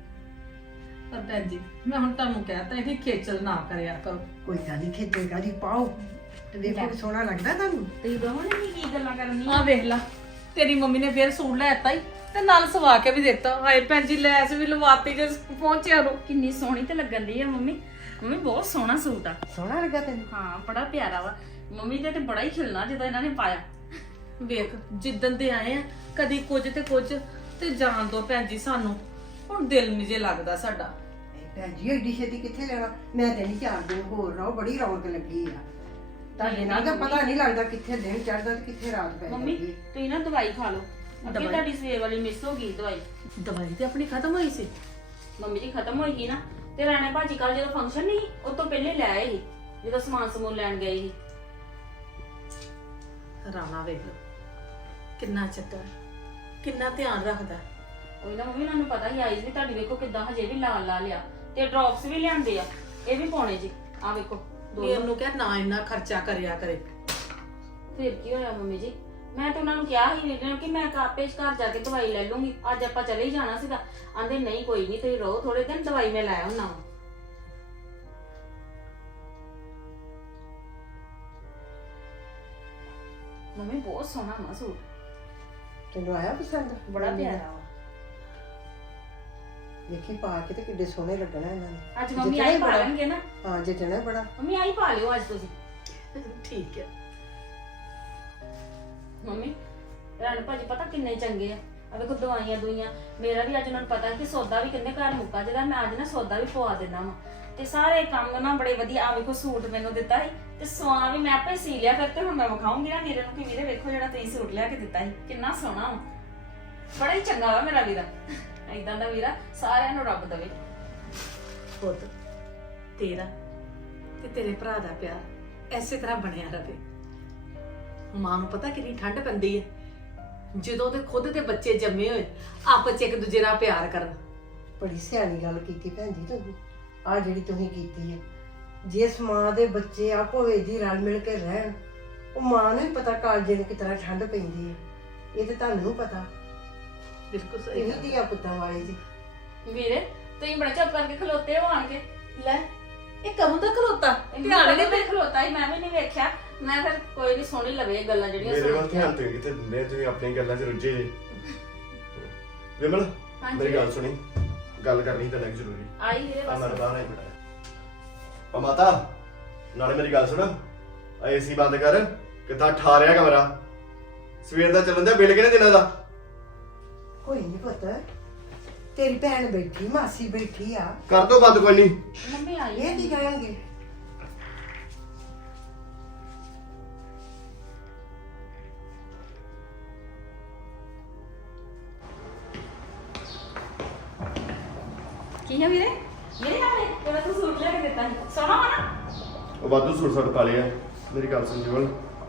S4: ਪਰ ਭੈਣ ਜੀ ਮੈਂ ਹੁਣ ਤੁਹਾਨੂੰ ਕਹਿਤਾ ਇਹ ਖੇਚਲ ਨਾ ਕਰਿਆ ਕਰੋ।
S3: ਕੋਈ ਗੱਲ ਨਹੀਂ ਖੇਤੇ ਕਾਦੀ ਪਾਓ ਤੇ ਵੇਖੋ ਕਿ ਸੋਹਣਾ ਲੱਗਦਾ ਤੁਹਾਨੂੰ
S1: ਤੁਸੀਂ ਦੋਵਾਂ ਨੇ ਵੀ ਕੀ ਗੱਲਾਂ ਕਰਨੀਆਂ
S4: ਆ ਵੇਖ ਲਾ ਤੇਰੀ ਮੰਮੀ ਨੇ ਫੇਰ ਸੂਟ ਲੈ ਦਿੱਤਾ ਹੀ ਤੇ ਨਾਲ ਸਵਾ ਕੇ ਵੀ ਦਿੱਤਾ। ਹਾਏ ਭੈਣ ਜੀ ਲੈਸ ਵੀ ਲਵਾਤੀ ਜੇ ਪਹੁੰਚਿਆ ਨੂੰ।
S5: ਕਿੰਨੀ ਸੋਹਣੀ ਤੇ ਲੱਗਣ ਦੀ ਆ ਮੰਮੀ। ਮੰਮੀ ਬਹੁਤ ਸੋਹਣਾ ਸੂਟ ਆ।
S3: ਸੋਹਣਾ ਲੱਗਾ ਤੈਨੂੰ
S5: ਹਾਂ ਬੜਾ ਪਿਆਰਾ ਵਾ। ਮੰਮੀ ਦੇ ਤੇ ਬੜਾ ਹੀ ਖਿਲਣਾ ਜਦੋਂ ਇਹਨਾਂ ਨੇ ਪਾਇਆ।
S4: ਵੇਖ ਜਿੱਦਣ ਦੇ ਆਏ ਆ ਕਦੀ ਕੁਝ ਤੇ ਕੁਝ ਤੇ ਜਾਣ ਦੋ ਭੈਣ ਜੀ ਸਾਨੂੰ ਹੁਣ ਦਿਲ ਨੀ ਜੇ ਲੱਗਦਾ ਸਾਡਾ।
S3: ਭੈਣ ਜੀ ਐਡੀ ਛੇਤੀ ਕਿੱਥੇ ਲੈਣਾ ਮੈਂ ਤੇ ਨਹੀਂ 4 ਦਿਨ ਹੋਰ ਰਹੋ ਬੜੀ ਰੌਣਕ ਲੱਗੀ ਆ ਤੁਹਾਡੇ ਨਾਲ ਤਾਂ ਪਤਾ ਨਹੀਂ ਲੱਗਦਾ ਕਿੱਥੇ ਦਿਨ ਚੜਦਾ ਤੇ ਕਿੱਥੇ ਰਾਤ ਪੈ
S5: ਮੰਮੀ
S3: ਜਾਂਦੀ
S5: ਤੁਸੀਂ ਨਾ ਦਵਾਈ ਖਾ ਲਓ। ਅੱਗੇ
S4: ਦਵਾਈ?
S5: ਤੁਹਾਡੀ ਸਵੇਰ ਵਾਲੀ ਮਿਸ ਹੋ ਗਈ ਦਵਾਈ।
S4: ਦਵਾਈ ਤੇ ਆਪਣੀ ਖਤਮ ਹੋਈ ਸੀ।
S5: ਮੰਮੀ ਜੀ ਖਤਮ ਹੋਈ ਸੀ ਨਾ ਤੇ ਰਾਣੇ ਭਾਜੀ ਕੱਲ ਜਦੋਂ ਫੰਕਸ਼ਨ ਨਹੀਂ ਉਹ ਤੋਂ ਪਹਿਲੇ ਲੈ ਆਏ ਸੀ ਜਦੋਂ ਸਮਾਨ ਸਮੂਨ ਲੈਣ ਗਏ ਸੀ।
S4: ਰਾਣਾ ਵੇਖ ਲਓ ਕਿੰਨਾ ਚੰਗਾ ਕਿੰਨਾ ਧਿਆਨ ਰੱਖਦਾ।
S5: ਉਹ ਨਾ ਮੰਮੀ ਨੂੰ ਪਤਾ ਹੀ ਆਈਜ਼ ਵੀ ਤੁਹਾਡੀ ਵੇਖੋ ਕਿਦਾਂ ਹਜੇ ਵੀ ਲਾਲ ਲਾ ਲਿਆ ਤੇ ਡ੍ਰੌਪਸ ਵੀ ਲਿਆਂਦੇ ਆ ਇਹ ਵੀ ਪਾਉਣੇ ਜੀ। ਆ ਵੇਖੋ
S4: ਵੀ ਉਹਨੂੰ ਕਹਿ ਨਾ ਇੰਨਾ ਖਰਚਾ ਕਰਿਆ ਕਰੇ।
S5: ਫਿਰ ਕੀ ਹੋਇਆ ਮੰਮੀ ਜੀ ਮੈਂ ਤਾਂ ਉਹਨਾਂ ਨੂੰ ਕਿਹਾ ਸੀ ਵੀਰੇ ਨੂੰ ਕਿ ਮੈਂ ਕਾਪੇ 'ਚ ਘਰ ਜਾ ਕੇ ਦਵਾਈ ਲੈ ਲੂੰਗੀ ਅੱਜ ਆਪਾਂ ਚਲੇ ਹੀ ਜਾਣਾ ਸੀਗਾ। ਆਂਦੇ ਨਹੀਂ ਕੋਈ ਨਹੀਂ ਤੁਸੀਂ ਰਹੋ ਥੋੜੇ ਦਿਨ ਦਵਾਈ ਮੈਂ ਲੈ ਆਉਣਾ। ਮੰਮੀ ਬਹੁਤ ਸੋਹਣਾ ਨਾ ਸੂਟ
S3: ਤੈਨੂੰ ਆਇਆ ਪਸੰਦ
S5: ਬੜਾ ਪਿਆਰਾ ਵਾ।
S3: ਦੇਖੀ ਪਾ ਕੇ ਤੇ ਕਿੱਡੇ ਸੋਹਣੇ ਲੱਗਣਾ ਇਹਨਾਂ ਨੇ
S5: ਅੱਜ ਮੰਮੀ
S3: ਜਚਣਾ ਹੀ
S5: ਆਈ ਪਾ
S3: ਬੜਾ।
S5: ਲੈਣਗੇ ਨਾ।
S3: ਹਾਂ ਜਚਣਾ ਬੜਾ
S5: ਮੰਮੀ ਆਈ ਪਾ ਲਿਓ ਅੱਜ ਤੁਸੀਂ।
S4: ਠੀਕ ਹੈ
S5: ਮੰਮੀ ਰਣ ਭਾਜੀ ਪਤਾ ਕਿੰਨੇ ਚੰਗੇ ਆ ਵੇਖੋ ਦਵਾਈਆਂ ਦੁਈਆਂ ਮੇਰਾ ਵੀ ਅੱਜ ਉਹਨਾਂ ਨੂੰ ਪਤਾ ਕਿ ਸੌਦਾ ਵੀ ਕਹਿੰਦੇ ਘਰ ਮੁੱਕਾ ਜਿਹੜਾ ਮੈਂ ਅੱਜ ਨਾ ਸੌਦਾ ਵੀ ਪਵਾ ਦੇਣਾ ਵਾ ਤੇ ਸਾਰੇ ਕੰਮ ਨਾ ਬੜੇ ਵਧੀਆ। ਆ ਵੇਖੋ ਸੂਟ ਮੈਨੂੰ ਦਿੱਤਾ ਸੀ ਤੇ ਸਵਾ ਵੀ ਮੈਂ ਆਪੇ ਸੀ ਲਿਆ ਫਿਰ ਤੇ ਹੁਣ ਮੈਂ ਵਿਖਾਉਂਗੀ ਨਾ ਵੀਰੇ ਨੂੰ ਕਿ ਵੀਰੇ ਵੇਖੋ ਜਿਹੜਾ ਤੁਸੀਂ ਸੂਟ ਲਿਆ ਕੇ ਦਿੱਤਾ ਸੀ ਕਿੰਨਾ ਸੋਹਣਾ ਵਾ। ਬੜਾ ਹੀ ਚੰਗਾ ਵਾ ਮੇਰਾ ਵੀਰਾ। ਏਦਾਂ ਦਾ ਵੀਰਾ ਸਾਰਿਆਂ ਨੂੰ ਰੱਬ ਦੇਵੇ।
S4: ਪੁੱਤ ਤੇਰਾ ਤੇ ਤੇਰੇ ਭਰਾ ਦਾ ਪਿਆਰ ਐਸੇ ਤਰ੍ਹਾਂ ਬਣਿਆ ਰਵੇ। ਮਾਂ ਨੂੰ ਪਤਾ ਕਿੰਨੀ ਠੰਡ ਪੈਂਦੀ ਹੈ ਜਦੋਂ ਦੇ ਖੁਦ ਦੇ ਬੱਚੇ ਜੰਮੇ ਹੋਏ ਆਪਸ ਚ ਇੱਕ ਦੂਜੇ ਨਾਲ ਪਿਆਰ ਕਰਨ।
S3: ਬੜੀ ਸਿਆਣੀ ਗੱਲ ਕੀਤੀ ਭੈਣ ਜੀ ਤੁਸੀਂ ਆ ਜਿਹੜੀ ਤੁਸੀਂ ਕੀਤੀ ਹੈ। ਜਿਸ ਮਾਂ ਦੇ ਬੱਚੇ ਆਪੋ ਵਿੱਚ ਹੀ ਰਲ ਮਿਲ ਕੇ ਰਹਿਣ ਉਹ ਮਾਂ ਨੂੰ ਵੀ ਪਤਾ ਕਾਲਜੇ ਨੂੰ ਕਿਤਨਾ ਠੰਡ ਪੈਂਦੀ ਹੈ। ਇਹ ਤੇ ਤੁਹਾਨੂੰ ਵੀ ਪਤਾ
S4: ਬਿਲਕੁਲ ਸਹੀ
S3: ਇਹ
S4: ਗੱਲ।
S3: ਧੀਆ ਪੁੱਤਾਂ ਵਾਲੇ ਜੀ
S5: ਵੀਰੇ ਤੁਸੀਂ ਬੜਾ ਚੁੱਪ ਕਰਕੇ ਖਲੋਤੇ ਹੋ ਆਣ ਕੇ।
S4: ਲੈ ਇਹ ਕਦੋਂ ਦਾ ਖਲੋਤਾ
S5: ਧਿਆਨ
S4: ਧਿਆਨ
S5: ਨਹੀਂ
S4: ਨਹੀਂ
S5: ਖਲੋਤਾ ਸੀ ਮੈਂ ਵੀ ਨਹੀਂ ਵੇਖਿਆ। ਮੈਂ ਫਿਰ ਕੋਈ ਨਹੀਂ ਸੋਹਣੀ ਲਵੇ ਇਹ ਗੱਲਾਂ ਜਿਹੜੀਆਂ
S2: ਮੇਰੇ ਵੱਲ
S5: ਸੁਣ
S2: ਧਿਆਨ ਤੇ ਕਿਤੇ ਦਿੰਦੇ ਤੁਸੀਂ ਆਪਣੀਆਂ ਗੱਲਾਂ 'ਚ ਰੁੱਝੇ ਜੇ ਵਿਮਲ
S5: ਹਾਂਜੀ।
S2: ਮੇਰੀ ਗੱਲ ਸੁਣੀ ਗੱਲ ਕਰਨੀ ਤਾਂ ਲੱਗ ਜ਼ਰੂਰੀ
S5: ਆਈ ਵੀਰੇ
S2: ਆ ਮੈਂ
S5: ਬਸ
S2: ਬਾਹਰ ਆਈ ਬੇਟਾ ਆ ਮਾਤਾ ਨਾਲੇ ਮੇਰੀ ਗੱਲ ਸੁਣ ਆ ਏਸੀ ਬੰਦ ਕਰ ਕਿੱਦਾਂ ਠਾਰਿਆ ਕਮਰਾ ਸਵੇਰ ਦਾ ਚੱਲਣ ਦਿਆ ਬਿੱਲ ਕਿਹਨੇ ਦੇਣਾ ਦਾ
S3: ਕੋਈ ਨਹੀਂ ਪਤਾ ਤੇਰੀ ਭੈਣ ਬੈਠੀ ਮਾਸੀ ਬੈਠੀ ਆ
S2: ਕਰ ਦੋ ਬੰਦ ਕੋਈ ਨਹੀਂ
S5: ਮੰਮੀ ਆਈ
S3: ਇਹ ਕੀ ਕਹਿਣਗੇ
S5: ਕੀ ਹੈ ਵੀਰੇ ਮੇਰੇ ਨਾਲ ਇਹ ਤੂੰ ਸੂਟ ਲੈ ਕੇ ਦਿੱਤਾ ਸੀ ਸੋਹਣਾ ਵਾ ਨਾ।
S2: ਉਹ ਵਾਧੂ ਸੁਰ ਸੁਰ ਪਾ ਲਿਆ ਮੇਰੀ ਗੱਲ ਸੁਣ ਜਵਲ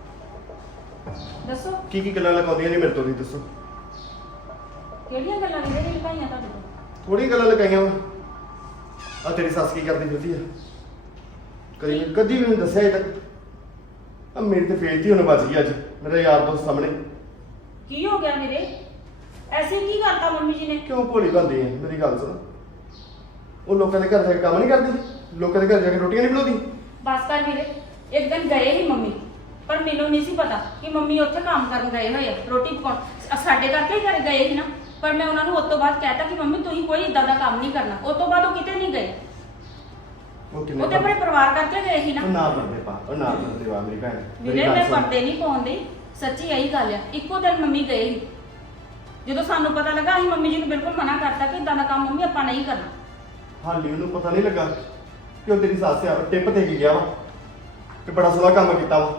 S5: ਦੱਸੋ
S2: ਕੀ ਗੱਲਾਂ ਲਗਾਉਂਦੀਆਂ ਨੇ ਮੇਰੇ ਤੋਂ ਤੁਸੀਂ ਦੱਸੋ
S5: ਕਿਹੜੀਆਂ ਗੱਲਾਂ ਵੀਰੇ ਨੇ ਲਗਾਈਆਂ ਤੁਹਾਡੇ ਤੋਂ।
S2: ਥੋੜੀਆਂ ਗੱਲਾਂ ਲਗਾਈਆਂ ਵਾ ਆ ਤੇਰੀ ਸੱਸ ਕੀ ਕਰਦੀ ਫਿਰਦੀ ਆ ਕਦੀ ਵੀ ਨਹੀਂ ਦੱਸਿਆ ਅਜੇ ਤੱਕ ਆ ਮੇਰੀ ਤੇ ਫੇਰ ਹੁਣ ਬਚ ਗਈ ਅੱਜ ਮੇਰੇ ਯਾਰ ਦੋਸਤ ਸਾਹਮਣੇ
S5: ਕੀ ਹੋ ਗਿਆ ਵੀਰੇ ਐਸੇ ਕੀ ਕਰਤਾ ਮੰਮੀ ਜੀ ਨੇ।
S2: ਕਿਉਂ ਭੋਲੀ ਬੰਦੀ ਹੈ ਮੇਰੀ ਗੱਲ ਸੁਣ ਉਹ ਲੋਕਾਂ ਦੇ ਘਰ ਜਾ ਕੇ ਕੰਮ ਨਹੀਂ ਕਰਦੀ ਲੋਕਾਂ ਦੇ ਘਰ ਜਾ ਕੇ ਰੋਟੀਆਂ ਨਹੀਂ ਬਣਾਉਂਦੀ?
S5: ਬਸ ਕਰ ਵੀਰੇ, ਇੱਕ ਦਿਨ ਗਏ ਹੀ ਮੰਮੀ, ਪਰ ਮੈਨੂੰ ਨਹੀਂ ਸੀ ਪਤਾ ਕਿ ਮੰਮੀ ਉੱਥੇ ਕੰਮ ਕਰਨ ਗਏ ਹੋਏ ਆ, ਰੋਟੀ ਪਕਾਉਣ। ਸਾਡੇ ਕਰਕੇ ਹੀ ਘਰ ਗਏ ਸੀ ਨਾ, ਪਰ ਮੈਂ ਉਹਨਾਂ ਨੂੰ ਉਸ ਤੋਂ ਬਾਅਦ ਕਹਿਤਾ ਕਿ ਮੰਮੀ ਤੁਸੀਂ ਕੋਈ ਇਦਾਂ ਦਾ ਕੰਮ ਨਹੀਂ ਕਰਨਾ। ਉਸ ਤੋਂ ਬਾਅਦ ਉਹ ਕਿਤੇ ਨਹੀਂ ਗਏ,
S2: ਉਹ ਕਿੰਨੇ
S5: ਉਹ ਤੇ ਆਪਣੇ ਪਰਿਵਾਰ ਕਰਕੇ ਗਏ ਸੀ ਨਾ।
S2: ਉਹ ਨਾ ਪਰਦੇ ਪਾ, ਉਹ ਨਾ ਪਰਦੇ ਵਾ ਮੇਰੀ ਭੈਣ। ਮੇਰੀ
S5: ਵੀਰੇ
S2: ਗੱਲ
S5: ਮੈਂ
S2: ਸੁਣ।
S5: ਪਰਦੇ ਨਹੀਂ ਪਾਉਂਦੀ, ਸੱਚੀ ਇਹੀ ਗੱਲ ਆ। ਇੱਕੋ ਦਿਨ ਮੰਮੀ ਗਏ ਸੀ, ਜਦੋਂ ਸਾਨੂੰ ਪਤਾ ਲੱਗਾ ਅਸੀਂ ਮੰਮੀ ਜੀ ਨੂੰ ਬਿਲਕੁਲ ਮਨਾ ਕਰਤਾ ਕਿ ਇਦਾਂ ਦਾ ਕੰਮ ਮੰਮੀ ਆਪਾਂ ਨਹੀਂ ਕਰਨਾ।
S2: ਹਾਲੀ ਉਹਨੂੰ ਪਤਾ ਨਹੀਂ ਲੱਗਾ ਕਿ ਉਹ ਤੇਰੀ ਸੱਸ ਆ ਟਿਪ ਤੇ ਕੀ ਗਿਆ ਵਾ ਤੇ ਬੜਾ ਸੋਹਣਾ ਕੰਮ ਕੀਤਾ ਵਾ।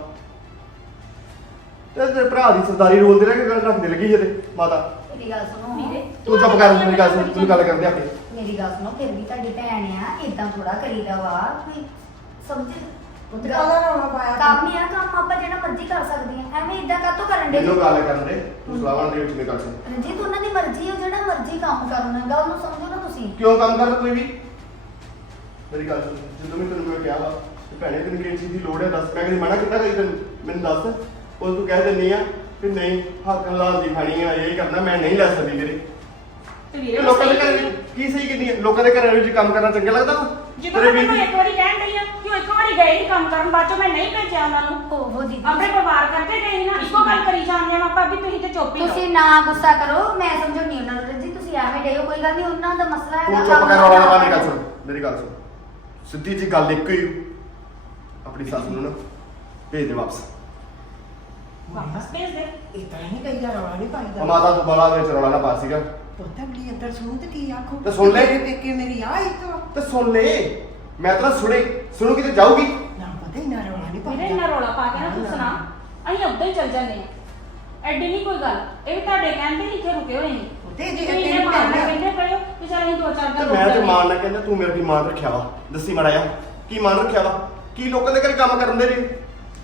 S2: ਤੇ ਤੇਰੇ ਭਰਾ ਦੀ ਸਰਦਾਰੀ ਰੋਲ ਦੇ ਰਿਹਾ ਕਿ ਗੱਲ ਰੱਖਦੇ ਲੱਗੀ ਜਿਹਦੇ ਮਾਤਾ।
S1: ਮੇਰੀ ਗੱਲ ਸੁਣੋ
S5: ਵੀਰੇ
S2: ਤੂੰ ਚੁੱਪ ਕਰ, ਮੇਰੀ ਗੱਲ ਸੁਣ, ਤੂੰ ਗੱਲ ਕਰਦੇ ਆਪੇ।
S1: ਮੇਰੀ ਗੱਲ ਸੁਣੋ, ਫਿਰ ਵੀ ਤੁਹਾਡੀ ਭੈਣ ਆ, ਇਦਾਂ ਥੋੜਾ ਕਰੀਦਾ ਵਾ। ਕੋਈ ਸਮਝ
S3: ਉੱਤੇ ਕਾਹਦਾ ਰੌਲਾ ਪਾਇਆ
S1: ਕੰਮ ਹੀ ਆ, ਕੰਮ ਆਪਾਂ ਜਿਹੜਾ ਮਰਜ਼ੀ ਕਰ ਸਕਦੀ ਆ। ਐਵੇਂ ਇਦਾਂ ਕਾਹਤੋਂ ਕਰਨ ਦੇ?
S2: ਮੈਨੂੰ ਗੱਲ ਕਰਨ ਦੇ, ਤੂੰ ਸਲਾਹਾਂ ਦੇ ਵਿੱਚ ਨਹੀਂ ਕਰ ਸਕਦੀ।
S1: ਰਣਜੀਤ ਉਹਨਾਂ ਦੀ ਮਰਜ਼ੀ ਆ, ਜਿਹੜਾ ਮਰਜ਼ੀ ਕੰਮ ਕਰਨ। ਗੱਲ ਨੂੰ ਸਮਝੋ ਨਾ ਤੁਸੀਂ।
S2: ਕਿਉਂ ਕੰਮ ਕਰਦਾ ਕੋਈ ਵੀ? ਮੇਰੀ ਗੱਲ ਸੁਣ, ਜਦੋਂ ਮੈਂ ਤੈਨੂੰ ਕਿਹਾ ਵਾ ਕਿ ਭੈਣੇ ਤੈਨੂੰ ਕਿਹੜੀ ਚੀਜ਼ ਦੀ ਲੋੜ ਹੈ ਦੱਸ, ਮੈਂ ਕਦੀ ਮਨਾ ਕੀਤਾ ਕਦੀ ਤੈਨੂੰ? ਮੈਨੂੰ ਦੱਸ। ਉਹ ਤੂੰ ਕਹਿ ਦਿੰਦੀ ਆ ਕਿ ਨਹੀਂ ਹੱਕ ਹਲਾਲ ਦੀ ਖਾਣੀ ਆ, ਇਹ ਕਰਨਾ, ਮੈਂ ਨਹੀਂ ਲੈ ਸਕਦੀ ਵੀਰੇ।
S5: ਤੇ
S2: ਇਹ
S5: ਵੀਰੇ
S2: ਲੋਕਾਂ ਦੇ
S5: ਸਹੀ
S2: ਘਰ ਵਿੱਚ ਕੀ ਸਹੀ ਕਿੰਨੀ ਹੈ? ਲੋਕਾਂ ਦੇ ਘਰਾਂ ਵਿੱਚ ਕੰਮ ਕਰਨਾ ਚੰਗਾ ਲੱਗਦਾ ਵਾ?
S5: ਜਦੋਂ
S2: ਤੇਰੇ
S5: ਮੈਂ
S2: ਵੀਰ
S5: ਤੈਨੂੰ ਇੱਕ ਵਾਰੀ ਕਹਿਣ ਡਈ ਆ ਕਿ ਉਹ ਇੱਕ ਵਾਰੀ ਗਏ ਸੀ ਕੰਮ ਕਰਨ, ਬਾਅਦ ਚੋਂ ਮੈਂ ਨਹੀਂ ਭੇਜਿਆ ਉਹਨਾਂ ਨੂੰ।
S1: ਉਹ ਦੀਦੀ
S5: ਆਪਣੇ ਪਰਿਵਾਰ ਕਰਕੇ ਗਏ ਸੀ ਨਾ, ਇੱਕੋ ਗੱਲ ਕਰੀ ਜਾਂਦੇ ਆ ਭਾਬੀ, ਤੁਸੀਂ ਤੇ ਚੁੱਪ ਹੀ ਰਹੋ।
S1: ਤੁਸੀਂ ਨਾ ਗੁੱਸਾ ਕਰੋ, ਮੈਂ ਸਮਝਾਉਣੀ ਉਹਨਾਂ ਨੂੰ। ਰਣਜੀਤ ਤੁਸੀਂ ਐਵੇਂ ਡਿਓ, ਕੋਈ ਗੱਲ ਨਹੀਂ, ਉਹਨਾਂ ਦਾ ਮਸਲਾ
S2: ਤੂੰ
S1: ਹੈਗਾ।
S2: ਚੁੱਪ ਕਰ, ਵਾਲਾ ਨਾ ਮੇਰੀ ਗੱਲ ਸੁਣ, ਮੇਰੀ ਗੱਲ ਸੁਣ। ਸਿੱਧੀ ਜੀ ਗੱਲ ਇੱਕੋ ਹੀ, ਆਪਣੀ ਸੱਸ ਨੂੰ ਨਾ ਭੇਜ ਦੇ ਵਾਪਸ।
S5: ਵਾਪਸ ਭੇਜ ਦੇ।
S3: ਇਦਾਂ ਨਹੀਂ ਕਹੀਦਾ, ਰੌਲਾ ਨਹੀਂ
S2: ਉਹ
S3: ਪਾਈਦਾ।
S2: ਮਾਤਾ ਤੂੰ ਬੜਾ ਵਿੱਚ ਰੌਲਾ ਨਾ ਪਾ ਸੀਗਾ
S3: ਪੁੱਤ ਅਗਲੀ ਅੰਦਰ ਸੁਣੂ ਤੇ ਕੀ ਆਖੋ?
S2: ਤੇ ਸੁਣ ਲੈ।
S3: ਤੇਰੇ ਪੇਕੇ ਮੇਰੀ ਆ ਇੱਥੋਂ
S2: ਤੇ ਸੁਣ ਲੈ, ਮੈਂ ਤਾਂ ਸੁਣੂ ਕਿਤੇ ਜਾਊਗੀ।
S3: ਨਾ ਪਤਾ ਹੀ ਨਾ ਰੌਲਾ ਨਹੀਂ
S5: ਵੀਰੇ
S3: ਪਾਈਦਾ।
S5: ਇੰਨਾ ਰੌਲਾ ਪਾ ਕੇ ਨਾ ਤੂੰ ਸੁਣਾ, ਅਸੀਂ ਉੱਦਾਂ ਹੀ ਚੱਲ ਜਾਂਦੇ ਆ। ਐਡੀ ਨਹੀਂ ਕੋਈ ਗੱਲ, ਇਹ ਵੀ ਤੁਹਾਡੇ ਕਹਿੰਦੇ ਹੀ ਇੱਥੇ ਰੁਕੇ ਹੋਏ ਨੇ।
S3: ਤੇ ਜੇ
S5: ਤੁਸੀਂ
S3: ਤੇਰੀ
S5: ਇਹ ਮਾਰਨਾ
S3: ਭੈਣ ਆ।
S5: ਕਹਿੰਦੇ ਪਏ ਹੋ ਕਿ ਚੱਲ ਅਸੀਂ 2-4
S2: ਤੇ
S5: ਦਿਨ
S2: ਮੈਂ ਤੇ
S5: ਰੁਕ
S2: ਮਾਨ ਨਾ ਕਹਿੰਦਾ, ਤੂੰ ਮੇਰੇ ਕੀ ਮਾਨ ਰੱਖਿਆ ਵਾ? ਦੱਸੀ ਮਾੜਾ ਜਿਹਾ ਕੀ ਮਾਨ ਰੱਖਿਆ ਵਾ? ਕੀ ਲੋਕਾਂ ਦੇ ਘਰੇ ਕੰਮ ਕਰਨ ਦੇ ਨੇ?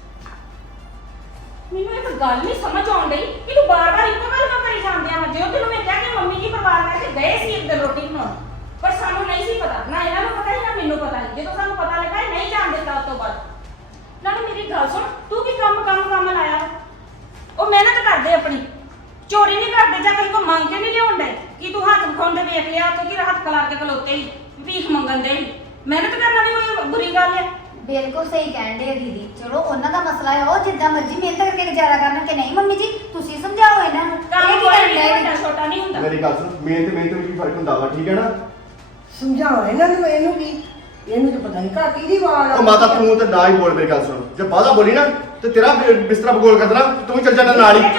S5: ਮੈਨੂੰ ਇਹ ਤਾਂ ਗੱਲ ਨਹੀਂ ਸਮਝ ਆਉਣ ਡਈ ਕਿ ਤੂੰ ਬਾਰ-ਬਾਰ ਇੱਕੋ ਗੱਲ ਕਿਉਂ ਕਰੀ ਜਾਂਦੇ ਆ। ਜੇ ਤੈਨੂੰ ਮੈਂ ਕਿਹਾ ਕਿ ਮੰਮੀ ਜੀ ਪਰਿਵਾਰ ਕਰਕੇ ਗਏ ਸੀ ਇੱਕ ਦਿਨ ਰੋਟੀ ਬਣਾਉਣ, ਪਰ ਸਾਨੂੰ ਨਹੀਂ ਸੀ ਪਤਾ, ਨਾ ਇਹਨਾਂ ਨੂੰ ਪਤਾ ਸੀ ਨਾ ਮੈਨੂੰ ਪਤਾ ਸੀ। ਜਦੋਂ ਸਾਨੂੰ ਪਤਾ ਲੱਗਾ ਇਹ ਨਹੀਂ ਜਾਣ ਦਿੱਤਾ ਉਸ ਤੋਂ ਬਾਅਦ। ਨਾਲੇ ਮੇਰੀ ਗੱਲ ਸੁਣ, ਤੂੰ ਕੀ ਕੰਮ ਲਾਇਆ? ਉਹ ਮਿਹਨਤ ਕਰਦੇ ਆਪਣੀ, ਚੋਰੀ ਨਹੀਂ ਕਰਦੇ ਜਾਂ ਕहीं ਕੋ ਮੰਗ ਕੇ ਨਹੀਂ ਲਿਆਉਂਦੇ ਕਿ ਤੂੰ ਹੱਥ ਵਿਖਾਉਂਦੇ ਵੇਖ ਲਿਆ ਤੂੰ ਕਿ ਹੱਥ ਕਲਾ ਕੇ ਖਲੋਤੇ ਹੀ ਭੀਖ ਮੰਗਣ ਦੇ ਹੀ। ਮਿਹਨਤ ਕਰਨਾ ਵੀ ਕੋਈ ਬੁਰੀ ਗੱਲ ਹੈ?
S1: ਬਿਲਕੁਲ ਸਹੀ ਕਹਿੰਦੇ ਆ ਦੀਦੀ। ਚਲੋ ਉਹਨਾਂ ਦਾ ਮਸਲਾ ਹੈ, ਉਹ ਜਿੱਦਾਂ ਮਰਜ਼ੀ ਮਿਹਨਤ ਕਰਕੇ ਗੁਜ਼ਾਰਾ ਕਰਨ। ਕਿ ਨਹੀਂ ਮੰਮੀ ਜੀ ਤੁਸੀਂ ਸਮਝਾਓ ਇਹਨਾਂ ਨੂੰ।
S5: ਕੰਮ
S1: ਇਹ ਕੀ
S5: ਕੋਈ
S1: ਕਰਨ
S5: ਵੀ
S1: ਡਏ
S5: ਵੱਡਾ
S1: ਨੇ?
S5: ਛੋਟਾ ਨਹੀਂ ਹੁੰਦਾ।
S2: ਮੇਰੀ ਗੱਲ ਸੁਣ, ਮਿਹਨਤ ਵਿੱਚ ਵੀ ਫਰਕ ਹੁੰਦਾ ਵਾ, ਠੀਕ ਹੈ ਨਾ?
S3: ਸਮਝਾਓ ਇਹਨਾਂ ਨੂੰ, ਇਹਨੂੰ ਕੀ, ਇਹਨੂੰ ਤਾਂ ਪਤਾ ਨਹੀਂ ਘਾਟੀ ਦੀ ਵਾਲ ਆ।
S2: ਉਹ ਮਾਤਾ ਤੂੰ ਤਾਂ ਨਾ ਹੀ ਬੋਲ, ਮੇਰੀ ਗੱਲ ਸੁਣ। ਜੇ ਬਾਹਲਾ ਬੋਲੀ ਨਾ ਤੇ ਤੇਰਾ ਬਿਸਤਰਾ ਬਗੋਲ ਕਰ ਦੇਣਾ, ਤੂੰ ਵੀ ਚੱਲ ਜਾਣਾ ਨਾਲ ਹੀ।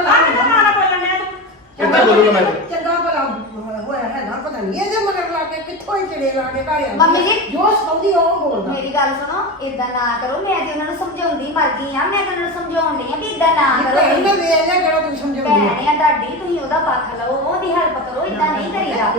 S2: ਏਦਾਂ ਬੋਲੂਗਾ ਮੈਂ।
S3: ਚੰਗਾ ਭਲਾ ਹੋਇਆ ਹੈ ਨਾ, ਪਤਾ ਨਹੀਂ ਇਹਦੇ ਮਗਰ ਲਾ ਕੇ ਕਿੱਥੋਂ ਹੀ ਚੜੇ ਲਾ ਕੇ ਘਰ ਆਉਂਦੀ।
S1: ਮੰਮੀ ਜੀ,
S3: ਜੋ ਸੌਦੀ ਉਹ ਬੋਲਦਾ।
S1: ਮੇਰੀ ਗੱਲ ਸੁਣੋ, ਇਦਾਂ ਨਾ ਕਰੋ। ਮੈਂ ਤੇ ਉਹਨਾਂ ਨੂੰ ਸਮਝਾਉਂਦੀ ਮਰ ਗਈ ਆ। ਮੈਂ ਤਾਂ ਉਹਨਾਂ ਨੂੰ ਸਮਝਾਉਣ ਡਈ ਆ ਵੀ ਇਦਾਂ ਨਾ ਕਰੋ।
S3: ਭੈਣ ਦਾ ਵੇਖ ਲੈ ਜਿਹੜਾ ਤੂੰ ਸਮਝਾਉਂਦੀ
S1: ਭੈਣ ਆ ਤੁਹਾਡੀ, ਤੁਸੀਂ ਉਹਦਾ ਪੱਖ ਲਓ, ਉਹਦੀ ਹੈਲਪ ਕਰੋ। ਇਦਾਂ ਨਹੀਂ ਕਰੀਦਾ।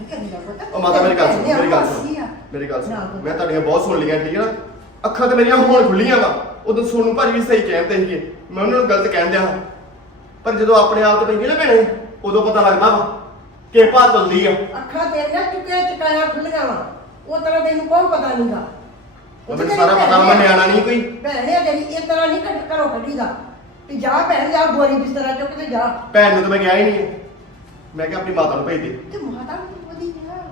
S2: ਉਹ ਮਾਤਾ ਮੇਰੀ ਗੱਲ ਸੁਣ, ਮੇਰੀ ਗੱਲ ਸੁਣ, ਮੇਰੀ ਗੱਲ ਸੁਣ। ਮੈਂ ਤੁਹਾਡੀਆਂ ਬਹੁਤ ਸੁਣ ਲਈਆਂ, ਠੀਕ ਹੈ ਨਾ? ਅੱਖਾਂ ਤੇ ਮੇਰੀਆਂ ਹੁਣ ਖੁੱਲੀਆਂ ਵਾ। ਉਦੋਂ ਸੋਨੂੰ ਭਾਜੀ ਵੀ ਸਹੀ ਕਹਿੰਦੇ ਸੀਗੇ, ਮੈਂ ਉਹਨਾਂ ਨੂੰ ਗਲਤ ਕਹਿਣ ਦਿਆ। ਪਰ ਜਦੋਂ ਆਪਣੇ ਆਪ ਤੇ ਪੈਂਦੀ ਨਾ ਭੈਣੇ, ਉਦੋਂ ਪਤਾ ਲੱਗਦਾ ਵਾ ਕਿ ਭਾਅ ਤੁਲਦੀ ਆ।
S3: ਅੱਖਾਂ ਤੇਰੀਆਂ ਚੁੱਕਿਆ ਚਕਾਇਆ ਖੁੱਲੀਆਂ ਵਾ, ਉਹ ਤਰ੍ਹਾਂ ਤੈਨੂੰ ਕੋਈ ਪਤਾ ਨਹੀਂਗਾ।
S2: ਮੈਨੂੰ ਸਾਰਾ ਪਤਾ ਵਾ, ਮੈਂ ਨਿਆਣਾ ਨਹੀਂ ਕੋਈ।
S3: ਭੈਣ ਹੈ ਤੇਰੀ ਇਸ ਤਰ੍ਹਾਂ ਨਹੀਂ ਘਰੋਂ ਕੱਢੀਦਾ ਵੀ ਜਾ ਭੈਣ ਜਾ ਬੋਰੀ ਬਿਸਤਰਾ ਚੁੱਕ ਤੇ ਜਾ।
S2: ਭੈਣ ਨੂੰ ਤਾਂ ਮੈਂ ਕਿਹਾ ਹੀ ਨਹੀਂ ਹੈ, ਮੈਂ ਕਿਹਾ ਆਪਣੀ ਮਾਤਾ ਨੂੰ ਭੇਜ ਦੇ।
S3: ਤੇ ਮਾਤਾ ਨੂੰ ਉਹਦੀ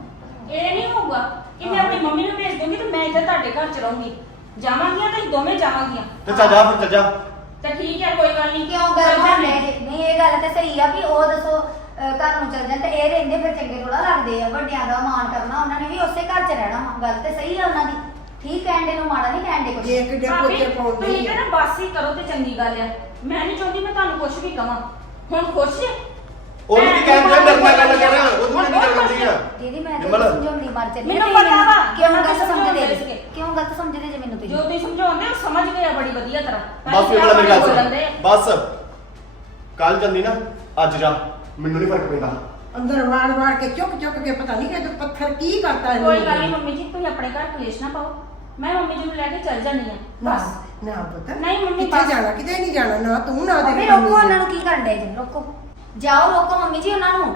S5: ਇਹ ਨਹੀਂ ਹੋਊਗਾ ਕਿ ਮੈਂ ਆਪਣੀ ਮੰਮੀ ਨੂੰ ਭੇਜ ਦੂੰਗੀ ਤੇ ਮੈਂ ਇੱਥੇ ਤੁਹਾਡੇ ਘਰ ਚ ਰਹੂੰਗੀ। ਜਾਵਾਂਗੀਆਂ ਤੇ ਅਸੀਂ ਦੋਵੇਂ ਜਾਵਾਂਗੀਆਂ।
S2: ਤੇ ਚੱਲ ਜਾ ਫਿਰ, ਚੱਲ ਜਾ।
S5: ਤੇ ਠੀਕ ਹੈ, ਕੋਈ ਗੱਲ ਨਹੀਂ।
S1: ਕਿਉਂ ਗੱਲ ਬਣਨੇ ਜੇ? ਨਹੀਂ, ਇਹ ਗੱਲ ਤੇ ਸਹੀ ਆ ਵੀ ਉਹ ਦੱਸੋ ਘਰ ਨੂੰ ਚੱਲ ਜਾਣ ਤੇ ਇਹ ਰਹਿੰਦੇ ਫਿਰ ਚੰਗੇ ਥੋੜਾ ਲੱਗਦੇ ਆ। ਵੱਡਿਆਂ ਦਾ ਮਾਣ ਕਰਨਾ, ਉਹਨਾਂ ਨੇ ਵੀ ਉਸੇ ਘਰ 'ਚ ਰਹਿਣਾ ਵਾ। ਗੱਲ ਤੇ ਸਹੀ ਆ ਉਹਨਾਂ ਦੀ। ਠੀਕ ਕਹਿੰਦੇ ਨੂੰ, ਮਾੜਾ ਨਹੀਂ ਕਹਿੰਦੇ ਕੁਝ।
S3: ਜੇ ਇੱਕ ਜੇ
S5: ਭਾਬੀ,
S3: ਪੋਚੇ ਪਾਉਂਦੀ
S5: ਤੁਸੀਂ ਕਹਿੰਦੇ ਬਸ ਹੀ ਕਰੋ ਤੇ ਚੰਗੀ ਗੱਲ ਆ। ਮੈਂ ਨਹੀਂ ਚਾਹੁੰਦੀ ਮੈਂ ਤੁਹਾਨੂੰ ਕੁਝ ਵੀ ਕਵਾਂ। ਹੁਣ ਖੁਸ਼ ਜੇ?
S2: ਉਹਨੂੰ ਕੀ ਕਹਿੰਦੇ ਆ, ਮੇਰੇ ਨਾਲ ਗੱਲ ਕਰ ਰਿਹਾ, ਉਹਨੂੰ ਕੀ ਗੱਲ ਕਰਦੀ ਆ?
S1: ਦੀਦੀ ਮੈਂ ਤਾਂ
S2: ਨਿਮਲ।
S1: ਸਮਝਾਉਂਦੀ ਮਰ ਚੱਲੀ।
S5: ਮੈਨੂੰ ਪਤਾ ਵਾ,
S1: ਕਿਉਂ
S5: ਮੈਂ
S1: ਗਲਤ ਸਮਝਦੇ
S5: ਸਮਝਾਉਂਦੇ
S1: ਜੇ?
S5: ਸੀਗੇ।
S1: ਕਿਉਂ ਗਲਤ ਸਮਝਦੇ ਜੇ ਮੈਨੂੰ
S5: ਜੋ
S1: ਤੁਸੀਂ?
S5: ਤੁਸੀਂ ਸਮਝਾਉਂਦੇ ਹੋ ਸਮਝ ਗਏ ਆ ਬੜੀ ਵਧੀਆ ਤਰ੍ਹਾਂ।
S2: ਬਸ ਇਹ ਵਾਲਾ ਮੇਰੀ ਗੱਲ
S5: ਬੋਲਣ
S2: ਸੁਣ,
S5: ਦੇ।
S2: ਬਸ ਕੱਲ ਜਾਂਦੀ ਨਾ, ਅੱਜ ਜਾ, ਮੈਨੂੰ ਨਹੀਂ ਫਰਕ ਪੈਂਦਾ।
S3: ਅੰਦਰ ਵਾੜ ਕੇ ਚੁੱਕ ਕੇ ਪਤਾ ਨਹੀਂ ਕਿ ਪੱਥਰ ਕੀ ਕਰਤਾ ਇਹਨੂੰ।
S5: ਕੋਈ ਗੱਲ ਨਹੀਂ ਮੰਮੀ ਜੀ, ਤੁਸੀਂ ਆਪਣੇ ਘਰ ਕਲੇਸ਼ ਨਾ ਪਾਓ। ਮੈਂ ਮੰਮੀ ਜੀ ਨੂੰ ਲੈ ਕੇ ਚੱਲ ਜਾਂਦੀ ਆ ਬਸ।
S3: ਨਾ ਪੁੱਤ
S5: ਨਹੀਂ ਮੰਮੀ,
S3: ਕਿੱਥੇ
S5: ਬਸ।
S3: ਜਾਣਾ, ਕਿਤੇ ਨਹੀਂ ਜਾਣਾ, ਨਾ ਤੂੰ ਨਾ
S1: ਮੰਮੀ
S3: ਦੇ
S1: ਰੋਕੋ ਉਹਨਾਂ ਨੂੰ। ਕੀ ਕਰਨ ਡਏ ਜੇ? ਰੋਕੋ, ਜਾਓ, ਰੋਕੋ ਮੰਮੀ ਜੀ ਉਹਨਾਂ ਨੂੰ।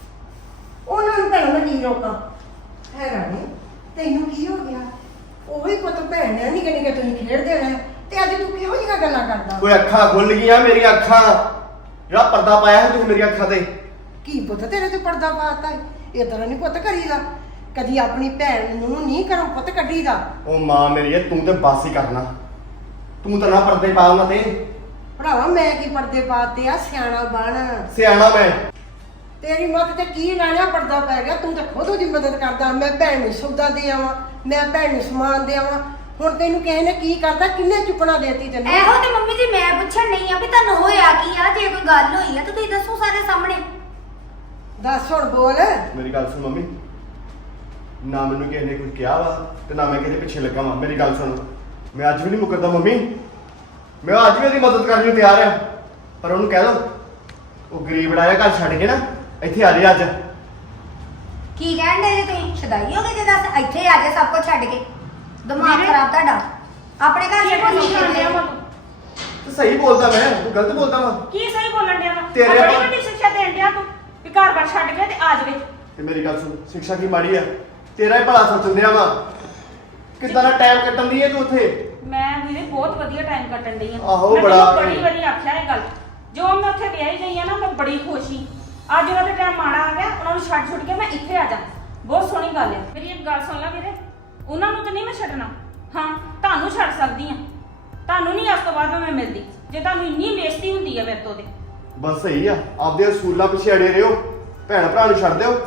S3: ਉਹਨਾਂ ਨੂੰ ਭੈਣ ਨੂੰ ਕੀ ਰੋਕਾਂ? ਹੈ ਰਾਣੀ, ਤੈਨੂੰ ਕੀ ਹੋ ਗਿਆ? ਉਹੀ ਪੁੱਤ ਭੈਣ ਨੇ ਨਹੀਂ ਕਹਿੰਦੀ ਕਿ ਤੁਸੀਂ ਖੇਡਦੇ ਰਹੇ ਤੇ ਅੱਜ ਤੂੰ ਕਿਹੋ ਜਿਹੀਆਂ ਗੱਲਾਂ ਕਰਦਾ?
S2: ਕੋਈ ਅੱਖਾਂ ਖੁੱਲ ਗਈਆਂ ਮੇਰੀਆਂ ਅੱਖਾਂ। ਜਿਹੜਾ ਪਰਦਾ ਪਾਇਆ ਹੈ ਤੁਸੀਂ ਮੇਰੀਆਂ ਅੱਖਾਂ ਤੇ।
S3: ਕੀ ਪੁੱਤ ਤੇਰੇ ਤੇ ਪਰਦਾ ਪਾਤਾ? ਇਹ ਤਰ੍ਹਾਂ ਨਹੀਂ ਪੁੱਤ ਕਰੀਦਾ। ਕਦੀ ਆਪਣੀ ਭੈਣ ਨੂੰ ਨਹੀਂ ਘਰੋਂ ਪੁੱਤ ਕੱਢੀਦਾ।
S2: ਉਹ ਮਾਂ ਮੇਰੀ ਹੈ, ਤੂੰ ਤੇ ਬਸ ਹੀ ਕਰਨਾ। ਤੂੰ ਤਾਂ ਨਾ ਪਰਦੇ ਪਾ ਉਹਨਾਂ ਤੇ।
S3: ਭਰਾਵਾ ਮੈਂ ਕੀ ਪਰਦੇ ਪਾਤੇ ਆ, ਸਿਆਣਾ ਬਣ।
S2: ਸਿਆਣਾ ਮੈਂ।
S3: ਤੇਰੀ ਮੱਤ ਤੇ ਕੀ ਲਾਣਿਆ ਪਰਦਾ ਪੈ ਗਿਆ, ਤੂੰ ਤਾਂ ਖੁਦ ਉਹਦੀ ਮਦਦ ਕਰਦਾ। ਮੈਂ ਭੈਣ ਨੂੰ ਸੌਦਾ ਦੇ ਆਵਾਂ, ਮੈਂ ਭੈਣ ਨੂੰ ਸਮਾਨ ਦੇ ਆਵਾਂ। ਹੁਣ ਤੈਨੂੰ ਕਿਸੇ ਨੇ ਕੀ ਕਰਦਾ, ਕਿੰਨੇ ਚੁੱਕਣਾ ਦੇਤੀ ਤੈਨੂੰ?
S1: ਇਹੋ ਤੇ ਮੰਮੀ ਜੀ ਮੈਂ ਪੁੱਛਣ ਨਹੀਂ ਆ ਵੀ ਤੁਹਾਨੂੰ ਹੋਇਆ ਕੀ ਆ। ਜੇ ਕੋਈ ਗੱਲ ਹੋਈ ਆ ਤਾਂ ਤੁਸੀਂ ਦੱਸੋ ਸਾਰੇ ਸਾਹਮਣੇ।
S3: ਦੱਸ ਹੁਣ ਬੋਲ।
S2: ਮੇਰੀ ਗੱਲ ਸੁਣ ਮੰਮੀ, ਨਾ ਮੈਨੂੰ ਕਿਸੇ ਨੇ ਕੁਝ ਕਿਹਾ ਵਾ ਤੇ ਨਾ ਮੈਂ ਕਿਹਦੇ ਪਿੱਛੇ ਲੱਗਾ ਵਾਂ। ਮੇਰੀ ਗੱਲ ਸੁਣ, ਮੈਂ ਅੱਜ ਵੀ ਨਹੀਂ ਮੁਕਰਦਾ ਮੰਮੀ। ਮੈਂ ਅੱਜ ਵੀ ਉਹਦੀ ਮਦਦ ਕਰਨ ਨੂੰ ਤਿਆਰ ਆ, ਪਰ ਉਹਨੂੰ ਕਹਿ ਦੋ ਉਹ ਗਰੀਬ ਆਇਆ ਘਰ ਛੱਡ ਕੇ ਨਾ ਇੱਥੇ ਆ ਜਾ ਅੱਜ।
S1: ਕੀ ਕਹਿਣ ਦੇ ਜੇ ਤੁਸੀਂ ਸ਼ਦਾਈ ਹੋ ਗਏ ਜੇ? ਦੱਸ ਇੱਥੇ ਆ ਜਾ ਸਭ ਕੁਝ ਛੱਡ ਕੇ। ਦਿਮਾਗ ਖਰਾਬ ਤੁਹਾਡਾ। ਆਪਣੇ ਘਰ ਸੇ ਕੋਈ ਨਹੀਂ
S5: ਡਿਆ ਵਾ
S1: ਕਰਦੇ।
S5: ਤੂੰ?
S2: ਤੂੰ ਸਹੀ ਬੋਲਦਾ, ਮੈਂ ਤੂੰ ਗਲਤ ਬੋਲਦਾ ਵਾ।
S5: ਕੀ ਸਹੀ ਬੋਲਣ ਡਿਆ ਵਾ?
S2: ਤੇਰੇ
S5: ਬੜੀ
S2: ਨਾਲ-
S5: ਵੱਡੀ ਸਿੱਖਿਆ ਦੇਣ ਡਿਆ ਤੂੰ ਵੀ ਘਰ-ਬਾਰ ਛੱਡ ਕੇ ਤੇ ਆ ਜਾਵੇ।
S2: ਤੇ ਮੇਰੀ ਗੱਲ ਸੁਣ, ਸਿੱਖਿਆ ਕੀ ਮਾੜੀ ਆ? ਤੇਰਾ ਹੀ ਭਲਾ ਸੋਚਣ ਦਿਆ ਵਾ। ਕਿੱਦਾਂ ਦਾ ਟਾਈਮ ਕੱਟਣ ਦੀ ਹੈ ਤੂੰ ਉੱਥੇ?
S5: ਮੈਂ ਵੀਰੇ ਬਹੁਤ ਵਧੀਆ ਟਾਈਮ ਕੱਟਣ ਡਈ ਆ।
S2: ਆਹੋ,
S5: ਮੈਂ
S2: ਬੜਾ-
S5: ਤੈਨੂੰ ਬੜੀ ਵਾਰੀ ਆਖਿਆ ਇਹ ਗੱਲ। ਜੋ ਮੈਂ ਉੱਥੇ ਵਿਆਹੀ ਗਈ ਆ ਨਾ, ਮੈਂ ਬੜੀ ਖੁਸ਼ ਸੀ। ਅੱਜ ਉਹਨਾਂ ਦਾ ਟਾਈਮ ਮਾੜਾ ਆ ਗਿਆ, ਉਹਨਾਂ ਨੂੰ ਛੱਡ ਕੇ ਮੈਂ ਇੱਥੇ ਆ ਜਾ। ਬਹੁਤ ਸੋਹਣੀ ਗੱਲ ਆ। ਮੇਰੀ ਇੱਕ ਗੱਲ ਸੁਣ ਲੈ ਵੀਰੇ, ਉਹਨਾਂ ਨੂੰ ਤਾਂ ਨਹੀਂ ਮੈਂ ਛੱਡਣਾ। ਹਾਂ, ਤੁਹਾਨੂੰ ਛੱਡ ਸਕਦੀ ਆ। ਤੁਹਾਨੂੰ ਨਹੀਂ ਅੱਜ ਤੋਂ ਬਾਅਦ ਮੈਂ ਮਿਲਦੀ। ਜੇ ਤੁਹਾਨੂੰ ਇੰਨੀ ਬੇਇੱਜ਼ਤੀ ਹੁੰਦੀ ਆ ਮੇਰੇ ਤੋਂ ਤੇ।
S2: ਬਸ ਸਹੀ ਆ, ਆਪਦੇ ਅਸੂਲਾਂ ਪਿੱਛੇ ਅੜੇ ਰਹੋ। ਭੈਣ ਭਰਾ ਨੂੰ ਛੱਡ ਦਿਓ।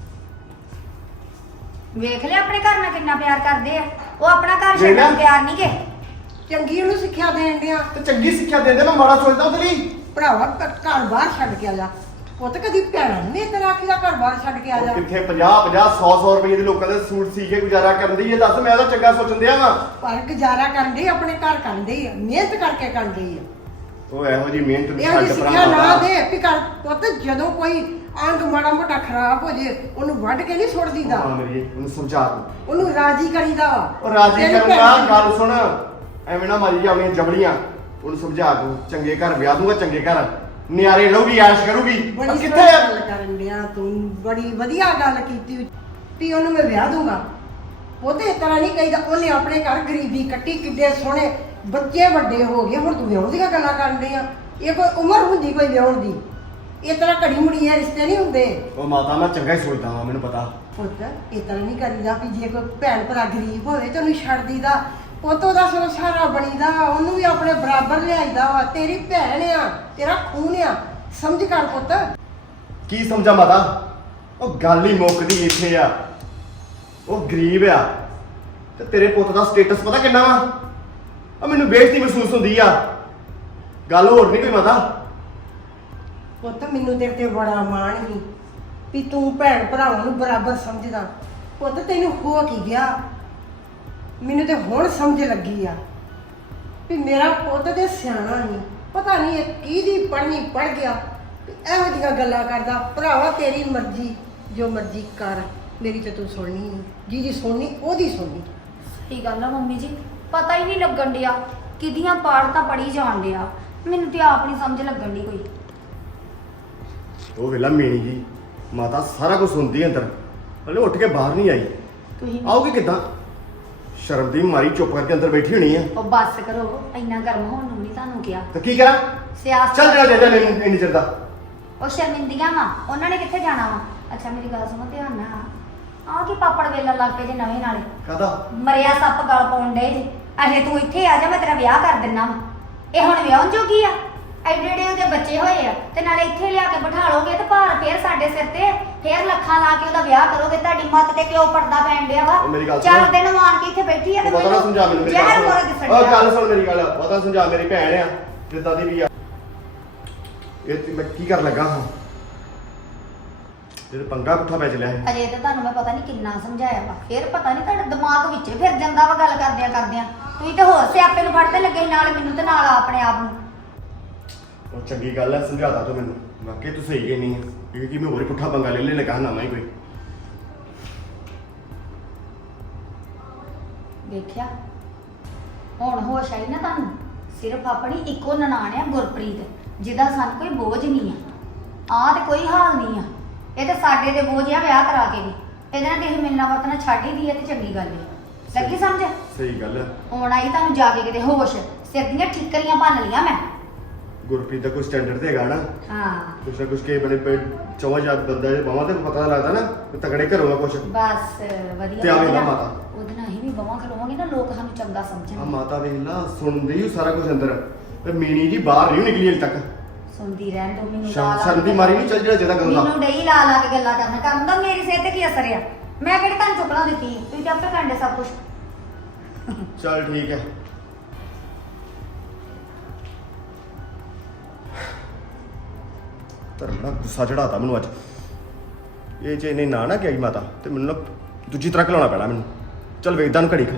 S1: ਵੇਖ ਲਿਆ ਆਪਣੇ ਘਰ ਨਾਲ ਕਿੰਨਾ ਪਿਆਰ ਕਰਦੇ ਆ। ਉਹ ਆਪਣਾ ਘਰ
S2: ਵੇਖ
S1: ਛੱਡਣ
S2: ਲਿਆ?
S1: ਨੂੰ ਤਿਆਰ ਨਹੀਂ ਗੇ।
S3: ਚੰਗੀ ਉਹਨੂੰ ਸਿੱਖਿਆ ਦੇਣ ਡਿਆ।
S2: ਤੇ ਚੰਗੀ ਸਿੱਖਿਆ ਦਿੰਦੇ, ਮੈਂ ਮਾੜਾ ਸੋਚਦਾ ਉਹਦੇ ਲਈ।
S3: ਭਰਾਵਾ ਘਰ ਬਾਹਰ ਛੱਡ ਕੇ ਆ ਜਾ। ਪੁੱਤ ਕਦੀ ਭੈਣਾਂ ਨੇ ਤੇਰਾ ਆਖੀਦਾ ਘਰ ਬਾਹਰ ਛੱਡ ਕੇ ਆ
S2: ਉਹ
S3: ਜਾ।
S2: ਕਿੱਥੇ 50 100 ਰੁਪਏ ਦੇ ਲੋਕਾਂ ਦੇ ਸੂਟ ਸੀ ਕੇ ਗੁਜ਼ਾਰਾ ਕਰਨ ਦੀ ਹੈ। ਦੱਸ ਮੈਂ ਉਹਦਾ ਚੰਗਾ ਸੋਚਣ ਦਿਆ ਵਾ।
S3: ਪਰ ਗੁਜ਼ਾਰਾ ਕਰਨ ਡਈ, ਆਪਣੇ ਘਰ ਕਰਨ ਡਈ ਆ, ਮਿਹਨਤ ਕਰਕੇ ਕਰਨ ਡਈ ਆ।
S2: ਉਹ ਇਹੋ ਜੀ ਮਿਹਨਤ ਦੀ
S3: ਇਹੋ ਜਿਹੀ
S2: ਛੱਡ
S3: ਸਿੱਖਿਆ ਨਾ
S2: ਭਰਾ।
S3: ਦੇ ਵੀ ਘਰ ਪੁੱਤ ਜਦੋਂ ਕੋਈ ਅੰਗ ਮਾੜਾ ਮੋਟਾ ਖਰਾਬ ਹੋ ਜੇ ਉਹਨੂੰ ਵੱਢ ਕੇ ਨਹੀਂ ਸੁੱਟ ਦੀਦਾ,
S2: ਹਾਂ ਮੇਰੀ ਉਹਨੂੰ ਸਮਝਾ ਤੂੰ।
S3: ਉਹਨੂੰ ਰਾਜੀ ਕਰੀਦਾ ਵਾ।
S2: ਉਹ ਰਾਜੀ
S3: ਤੇਰੀ
S2: ਕਰਨ
S3: ਭੈਣ
S2: ਦਾ
S3: ਦੀ-
S2: ਗੱਲ ਸੁਣ, ਐਵੇਂ ਨਾ ਮਾਰੀ ਜਾਵੀਆਂ ਜਬੜੀਆਂ। ਉਹਨੂੰ ਸਮਝਾ ਤੂੰ, ਚੰਗੇ ਘਰ ਵਿਆਹ ਦੂੰਗਾ, ਚੰਗੇ ਘਰ ਨਿਆਰੇ ਰਹੂਗੀ, ਐਸ਼ ਕਰੂਗੀ।
S3: ਬੜੀ
S2: ਪਰ
S3: ਕਿੱਥੇ
S2: ਕਿੱਥੇ ਆ?
S3: ਗੱਲ ਕਰਨ ਡਿਆ ਤੂੰ, ਬੜੀ ਵਧੀਆ ਗੱਲ ਕੀਤੀ ਵੀ ਉਹਨੂੰ ਮੈਂ ਵਿਆਹ ਦੂੰਗਾ। ਉਹਦੇ ਇਸ ਤਰ੍ਹਾਂ ਨਹੀਂ ਕਹੀਦਾ। ਉਹਨੇ ਆਪਣੇ ਘਰ ਗਰੀਬੀ ਕੱਟੀ, ਕਿੱਡੇ ਸੋਹਣੇ ਬੱਚੇ ਵੱਡੇ ਹੋ ਗਏ, ਹੁਣ ਤੂੰ ਵਿਆਹ ਦੀਆਂ ਗੱਲਾਂ ਕਰਨ ਡਈ ਆ। ਇਹ ਕੋਈ ਉਮਰ ਹੁੰਦੀ ਕੋਈ ਵਿਆਹਣ ਦੀ? ਇਸ ਤਰ੍ਹਾਂ ਘੜੀ ਮੁੜੀ ਇਹ ਰਿਸ਼ਤੇ ਨਹੀਂ ਹੁੰਦੇ।
S2: ਉਹ ਮਾਤਾ ਮੈਂ ਚੰਗਾ ਹੀ ਸੋਚਦਾ ਵਾਂ, ਮੈਨੂੰ ਪਤਾ।
S3: ਪੁੱਤ ਇਸ ਤਰ੍ਹਾਂ ਨਹੀਂ ਕਰੀਦਾ ਵੀ ਜੇ ਕੋਈ ਭੈਣ ਭਰਾ ਗਰੀਬ ਹੋਵੇ ਤੇ ਉਹਨੂੰ ਛੱਡ ਦੀਦਾ। ਪੁੱਤ ਉਹਦਾ ਸਗੋਂ ਸਹਾਰਾ ਬਣੀਦਾ, ਉਹਨੂੰ ਵੀ ਆਪਣੇ ਬਰਾਬਰ ਲਿਆਈਦਾ ਵਾ। ਤੇਰੀ ਭੈਣ ਆ, ਤੇਰਾ ਖੂਨ ਆ, ਸਮਝ ਕਰ ਪੁੱਤ।
S2: ਕੀ ਸਮਝਾ ਮਾਤਾ? ਉਹ ਗੱਲ ਹੀ ਮੁੱਕਦੀ ਇੱਥੇ ਆ। ਉਹ ਗਰੀਬ ਆ ਤੇ ਤੇਰੇ ਪੁੱਤ ਦਾ ਸਟੇਟਸ ਪਤਾ ਕਿੰਨਾ ਵਾ? ਆ ਮੈਨੂੰ ਬੇਇੱਜ਼ਤੀ ਮਹਿਸੂਸ ਹੁੰਦੀ ਆ। ਗੱਲ ਹੋਰ ਨਹੀਂ ਕੋਈ ਮਾਤਾ।
S3: ਪੁੱਤ ਮੈਨੂੰ ਤੇਰੇ ਤੇ ਬੜਾ ਮਾਣ ਸੀ ਵੀ ਤੂੰ ਭੈਣ ਭਰਾਵਾਂ ਨੂੰ ਬਰਾਬਰ ਸਮਝਦਾ। ਪੁੱਤ ਤੈਨੂੰ ਹੋ ਕੀ ਗਿਆ? ਮੈਨੂੰ ਤੇ ਹੁਣ ਸਮਝ ਲੱਗੀ ਆ ਵੀ ਮੇਰਾ ਪੁੱਤ ਤੇ ਸਿਆਣਾ ਨਹੀਂ, ਪਤਾ ਨਹੀਂ ਇਹ ਕਿਹਦੀ ਪੜ੍ਹਨੀ ਪੜ ਗਿਆ ਵੀ ਇਹੋ ਜਿਹੀਆਂ ਗੱਲਾਂ ਕਰਦਾ। ਭਰਾਵਾ ਤੇਰੀ ਮਰਜ਼ੀ, ਜੋ ਮਰਜ਼ੀ ਕਰ, ਮੇਰੀ ਤੇ ਤੂੰ ਸੁਣਨੀ ਨਹੀਂ। ਜਿਹਦੀ ਸੁਣਨੀ ਉਹਦੀ ਸੁਣਨੀ।
S1: ਸਹੀ ਗੱਲ ਆ ਮੰਮੀ ਜੀ, ਪਤਾ ਹੀ ਨਹੀਂ ਲੱਗਣ ਡਿਆ ਕਿਹਦੀਆਂ ਪਾੜ ਤਾਂ ਪੜੀ ਜਾਣ ਡਿਆ। ਮੈਨੂੰ ਤੇ ਆਪ ਨਹੀਂ ਸਮਝ ਲੱਗਣ ਦੀ ਕੋਈ।
S2: ਉਹ ਵੇਲਾ ਮੇਣੀ ਜੀ ਮਾਤਾ ਸਾਰਾ ਕੁਝ ਸੁਣਦੀ ਹੈ ਅੰਦਰ, ਹਲੇ ਉੱਠ ਕੇ ਬਾਹਰ ਨਹੀਂ ਆਈ।
S1: ਤੁਸੀਂ
S2: ਆਉਗੀ ਕਿੱਦਾਂ? ਸ਼ਰਮ ਦੀ ਮਾਰੀ ਚੁੱਪ ਕਰਕੇ ਅੰਦਰ ਬੈਠੀ ਹੋਣੀ ਆ।
S1: ਉਹ ਬੱਸ ਕਰੋ, ਇੰਨਾ ਗਰਮ ਹੋਣ ਨੂੰ ਨਹੀਂ ਤੁਹਾਨੂੰ ਕਿਹਾ।
S2: ਤੇ ਕੀ ਕਰਾਂ?
S1: ਸਿਆਸਤ
S2: ਚੱਲ ਜਿਹੜਾ ਦੇ ਦੇ ਇੰਨੀ ਚਿਰ ਦਾ।
S1: ਉਹ ਸ਼ਰਮਿੰਦੀਆਂ ਵਾ, ਉਹਨਾਂ ਨੇ ਕਿੱਥੇ ਜਾਣਾ ਵਾ। ਅੱਛਾ ਮੇਰੀ ਗੱਲ ਸੁਣੋ ਧਿਆਨ ਨਾਲ। ਆਹ ਕੀ ਪਾਪੜ ਵੇਲਾ ਲੱਗ ਪਏ ਜੇ ਨਵੇਂ ਨਾਲੇ।
S2: ਕਾਹਦਾ?
S1: ਮਰਿਆ ਸੱਪ ਗਲ ਪਾਉਣ ਡੇ ਜੇ। ਅਹੇ ਤੂੰ ਇੱਥੇ ਆ ਜਾ, ਮੈਂ ਤੇਰਾ ਵਿਆਹ ਕਰ ਦਿੰਨਾ ਵਾ। ਇਹ ਹੁਣ ਵਿਆਹਣ ਜੋਗੀ ਆ? ਐਡੇ ਐਡੇ ਉਹਦੇ ਬੱਚੇ ਹੋਏ ਆ ਤੇ ਨਾਲੇ ਇੱਥੇ ਲਿਆ ਕੇ ਬਿਠਾ ਲੋਗੇ ਤੇ ਭਾਰ ਫੇਰ ਸਾਡੇ ਸਿਰ ਤੇ, ਫੇਰ ਲੱਖਾਂ ਲਾ ਕੇ ਉਹਦਾ ਵਿਆਹ ਕਰੋਗੇ। ਤੁਹਾਡੀ ਮੱਤ ਤੇ ਕਿਉਂ ਪਰਦਾ ਪੈਣ ਡਿਆ ਵਾ?
S2: ਉਹ ਮੇਰੀ ਗੱਲ ਸੁਣ।
S1: 4 ਦਿਨ ਆਣ ਕੇ ਇੱਥੇ ਬੈਠੀ ਆ ਤੇ
S2: ਪਤਾ ਨਾ ਸਮਝਾ ਮੈਨੂੰ, ਮੇਰੀ
S1: ਜ਼ਹਿਰ
S2: ਗੱਲ
S1: ਮੋਰੇ
S2: ਸੁਣ।
S1: ਦਿਸਣ
S2: ਉਹ
S1: ਡਿਆ।
S2: ਗੱਲ ਸੁਣ ਮੇਰੀ ਗੱਲ, ਪਤਾ ਸਮਝਾ। ਮੇਰੀ ਭੈਣ ਆ ਜਿੱਦਾਂ ਦੀ ਵੀ ਆ। ਇਹ ਤੇ ਮੈਂ ਕੀ ਕਰ ਲੱਗਾ ਹਾਂ? ਜੇ ਪੰਗਾ ਪੁੱਠਾ ਪੈ ਚਲਿਆ ਹੈ।
S1: ਅਜੇ ਤਾਂ ਤੁਹਾਨੂੰ ਮੈਂ ਪਤਾ ਨਹੀਂ ਕਿੰਨਾ ਸਮਝਾਇਆ ਵਾ, ਫਿਰ ਪਤਾ ਨਹੀਂ ਤੁਹਾਡਾ ਦਿਮਾਗ ਵਿੱਚ ਫਿਰ ਜਾਂਦਾ ਵਾ ਗੱਲ ਕਰਦਿਆਂ। ਤੁਸੀਂ ਤੇ ਹੋਰ ਸਿਆਪੇ ਨੂੰ ਫੜਦੇ ਲੱਗੇ ਸੀ, ਨਾਲ ਮੈਨੂੰ ਤੇ ਨਾਲ ਆਪਣੇ ਆਪ ਨੂੰ।
S2: ਉਹ ਚੰਗੀ ਗੱਲ ਹੈ, ਸਮਝਾਤਾ ਤੂੰ ਮੈਨੂੰ। ਵਾਕਈ ਤੂੰ ਸਹੀ ਹੈ ਨਹੀਂ ਇਹ ਕਿ ਮੈਂ ਹੋਰ ਹੀ ਪੁੱਠਾ ਪੰਗਾ ਲੈ ਲਗਾ ਨਾ ਮੈਂ ਕੋਈ।
S1: ਵੇਖਿਆ ਹੁਣ ਹੋਸ਼ ਆਈ ਨਾ ਤੁਹਾਨੂੰ। ਸਿਰਫ ਆਪਣੀ ਇੱਕੋ ਨਨਾਣ ਆ ਗੁਰਪ੍ਰੀਤ, ਜਿਹਦਾ ਸਾਨੂੰ ਕੋਈ ਬੋਝ ਨਹੀਂ ਆ ਤੇ ਕੋਈ ਹਾਲ ਨਹੀਂ ਆ। ਇਹ ਤਾਂ ਸਾਡੇ ਦੇ ਬੋਝ ਆ ਵਿਆਹ ਕਰਾ ਕੇ ਵੀ। ਇਹਦੇ ਨਾਲ ਕਿਸੇ ਮਿਲਣਾ ਵਰਤਣਾ ਛੱਡ ਹੀ ਦੀ ਤੇ ਚੰਗੀ ਗੱਲ ਹੈ। ਲੱਗੀ ਸਮਝ?
S2: ਸਹੀ ਗੱਲ ਹੈ।
S1: ਹੁਣ ਆਈ ਤੁਹਾਨੂੰ ਜਾ ਕੇ ਕਿਤੇ ਹੋਸ਼। ਸਿਰ ਦੀਆਂ ਠਿੱਕਰੀਆਂ ਭੰਨ ਲੀਆਂ ਮੈਂ।
S2: ਗੁਰਪ੍ਰੀਤ ਦਾ ਕੋਈ ਸਟੈਂਡਰਡ ਤੇ ਹੈਗਾ ਨਾ,
S1: ਹਾਂ
S2: ਕੁਛ ਨਾ ਕੁਛ ਕੇ ਬਣੇ ਚੌਵਾਂ ਜਾਤ ਬੰਦਾ ਜੇ ਬਾਵਾਂ ਤੇ ਪਤਾ ਲੱਗਦਾ ਨਾ ਕਿ ਤਗੜੇ ਘਰੋਂ ਕੁਛ।
S1: ਬਸ ਵਧੀਆ
S2: ਤੇ ਆ ਵੇਖ ਲਾ
S1: ਉਹਦੇ ਨਾਲ-
S2: ਮਾਤਾ।
S1: ਉਹਦੇ ਨਾਲ ਅਸੀਂ ਵੀ ਬਾਹਾਂ ਖਲੋਵਾਂਗੇ ਨਾ ਲੋਕ ਸਾਨੂੰ ਚੰਗਾ
S2: ਆ
S1: ਸਮਝਣਗੇ।
S2: ਮਾਤਾ ਵੇਖ ਲਾ ਸੁਣਦੀ ਹੀ ਸਾਰਾ ਕੁਝ ਅੰਦਰ, ਤੇ ਮੀਣੀ ਜੀ ਬਾਹਰ ਨਹੀਂ ਨਿਕਲੀ ਹਜੇ ਤੱਕ।
S1: ਸੁਣਦੀ ਰਹਿਣ ਦੋ ਮੈਨੂੰ
S2: ਸ਼ਰਮ ਦੀ ਮਾਰੀ ਨਹੀਂ ਚੱਲ ਜਿਹੜਾ ਜਿਹਦਾ ਗੱਲ ਦਾ।
S1: ਮੈਨੂੰ ਡਈ ਲਾ ਲਾ ਕੇ ਗੱਲਾਂ ਕਰਨਾ ਕਰਨ ਦਾ ਮੇਰੀ ਸਿਹਤ ਤੇ ਕੀ ਅਸਰ ਆ? ਮੈਂ ਕਿਹੜੀ ਤੁਹਾਨੂੰ ਚੁੱਕਣਾ ਦਿੱਤੀ? ਤੁਸੀਂ ਤਾਂ ਆਪੇ ਕੰਡੇ ਸਭ ਕੁਝ।
S2: ਚੱਲ ਠੀਕ ਹੈ। ਪਰ ਬੜਾ ਗੁੱਸਾ ਚੜਾਤਾ ਮੈਨੂੰ ਅੱਜ। ਇਹ ਜੇ ਇਹਨੇ ਨਾ ਕਿਹਾ ਮਾਤਾ ਤੇ ਮੈਨੂੰ ਨਾ ਦੂਜੀ ਤਰ੍ਹਾਂ ਖਲਾਉਣਾ ਪੈਣਾ ਮੈਨੂੰ। ਚੱਲ ਵੇਖਦਾ ਨੂੰ ਘੜੀ ਕੁ।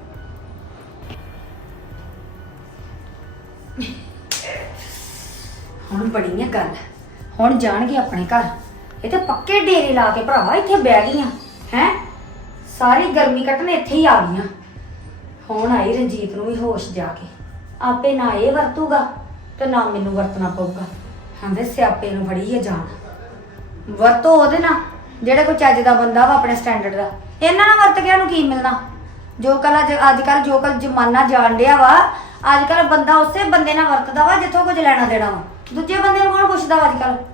S1: ਹੁਣ ਬੜੀ ਆ ਗੱਲ, ਹੁਣ ਜਾਣਗੇ ਆਪਣੇ ਘਰ। ਇਹ ਤੇ ਪੱਕੇ ਡੇਰੇ ਲਾ ਕੇ ਭਰਾਵਾ ਇੱਥੇ ਬਹਿ ਗਈਆਂ ਹੈ। ਸਾਰੀ ਗਰਮੀ ਕੱਟਣ ਇੱਥੇ ਹੀ ਆ ਗਈਆਂ। ਹੁਣ ਆਈ ਰਣਜੀਤ ਨੂੰ ਵੀ ਹੋਸ਼ ਜਾ ਕੇ, ਆਪੇ ਨਾ ਇਹ ਵਰਤੂਗਾ ਤੇ ਨਾ ਮੈਨੂੰ ਵਰਤਣਾ ਪਊਗਾ। ਕਹਿੰਦੇ ਸਿਆਪੇ ਨੂੰ ਫੜੀ ਹੈ ਜਾਨ। ਵਰਤੋ ਉਹਦੇ ਨਾਲ ਜਿਹੜਾ ਕੋਈ ਚੱਜ ਦਾ ਬੰਦਾ ਵਾ ਆਪਣੇ ਸਟੈਂਡਰਡ ਦਾ। ਇਹਨਾਂ ਨਾਲ ਵਰਤ ਗਿਆ ਨੂੰ ਕੀ ਮਿਲਣਾ? ਜੋ ਅੱਜ ਕੱਲ ਜੋ ਜ਼ਮਾਨਾ ਜਾਣ ਡਿਆ ਵਾ, ਅੱਜ ਕੱਲ ਬੰਦਾ ਉਸੇ ਬੰਦੇ ਨਾਲ ਵਰਤਦਾ ਵਾ ਜਿੱਥੋਂ ਕੁਝ ਲੈਣਾ ਦੇਣਾ ਵਾ। ਦੂਜੇ ਬੰਦੇ ਨੂੰ ਕੌਣ ਪੁੱਛਦਾ ਵਾ ਅੱਜ ਕੱਲ?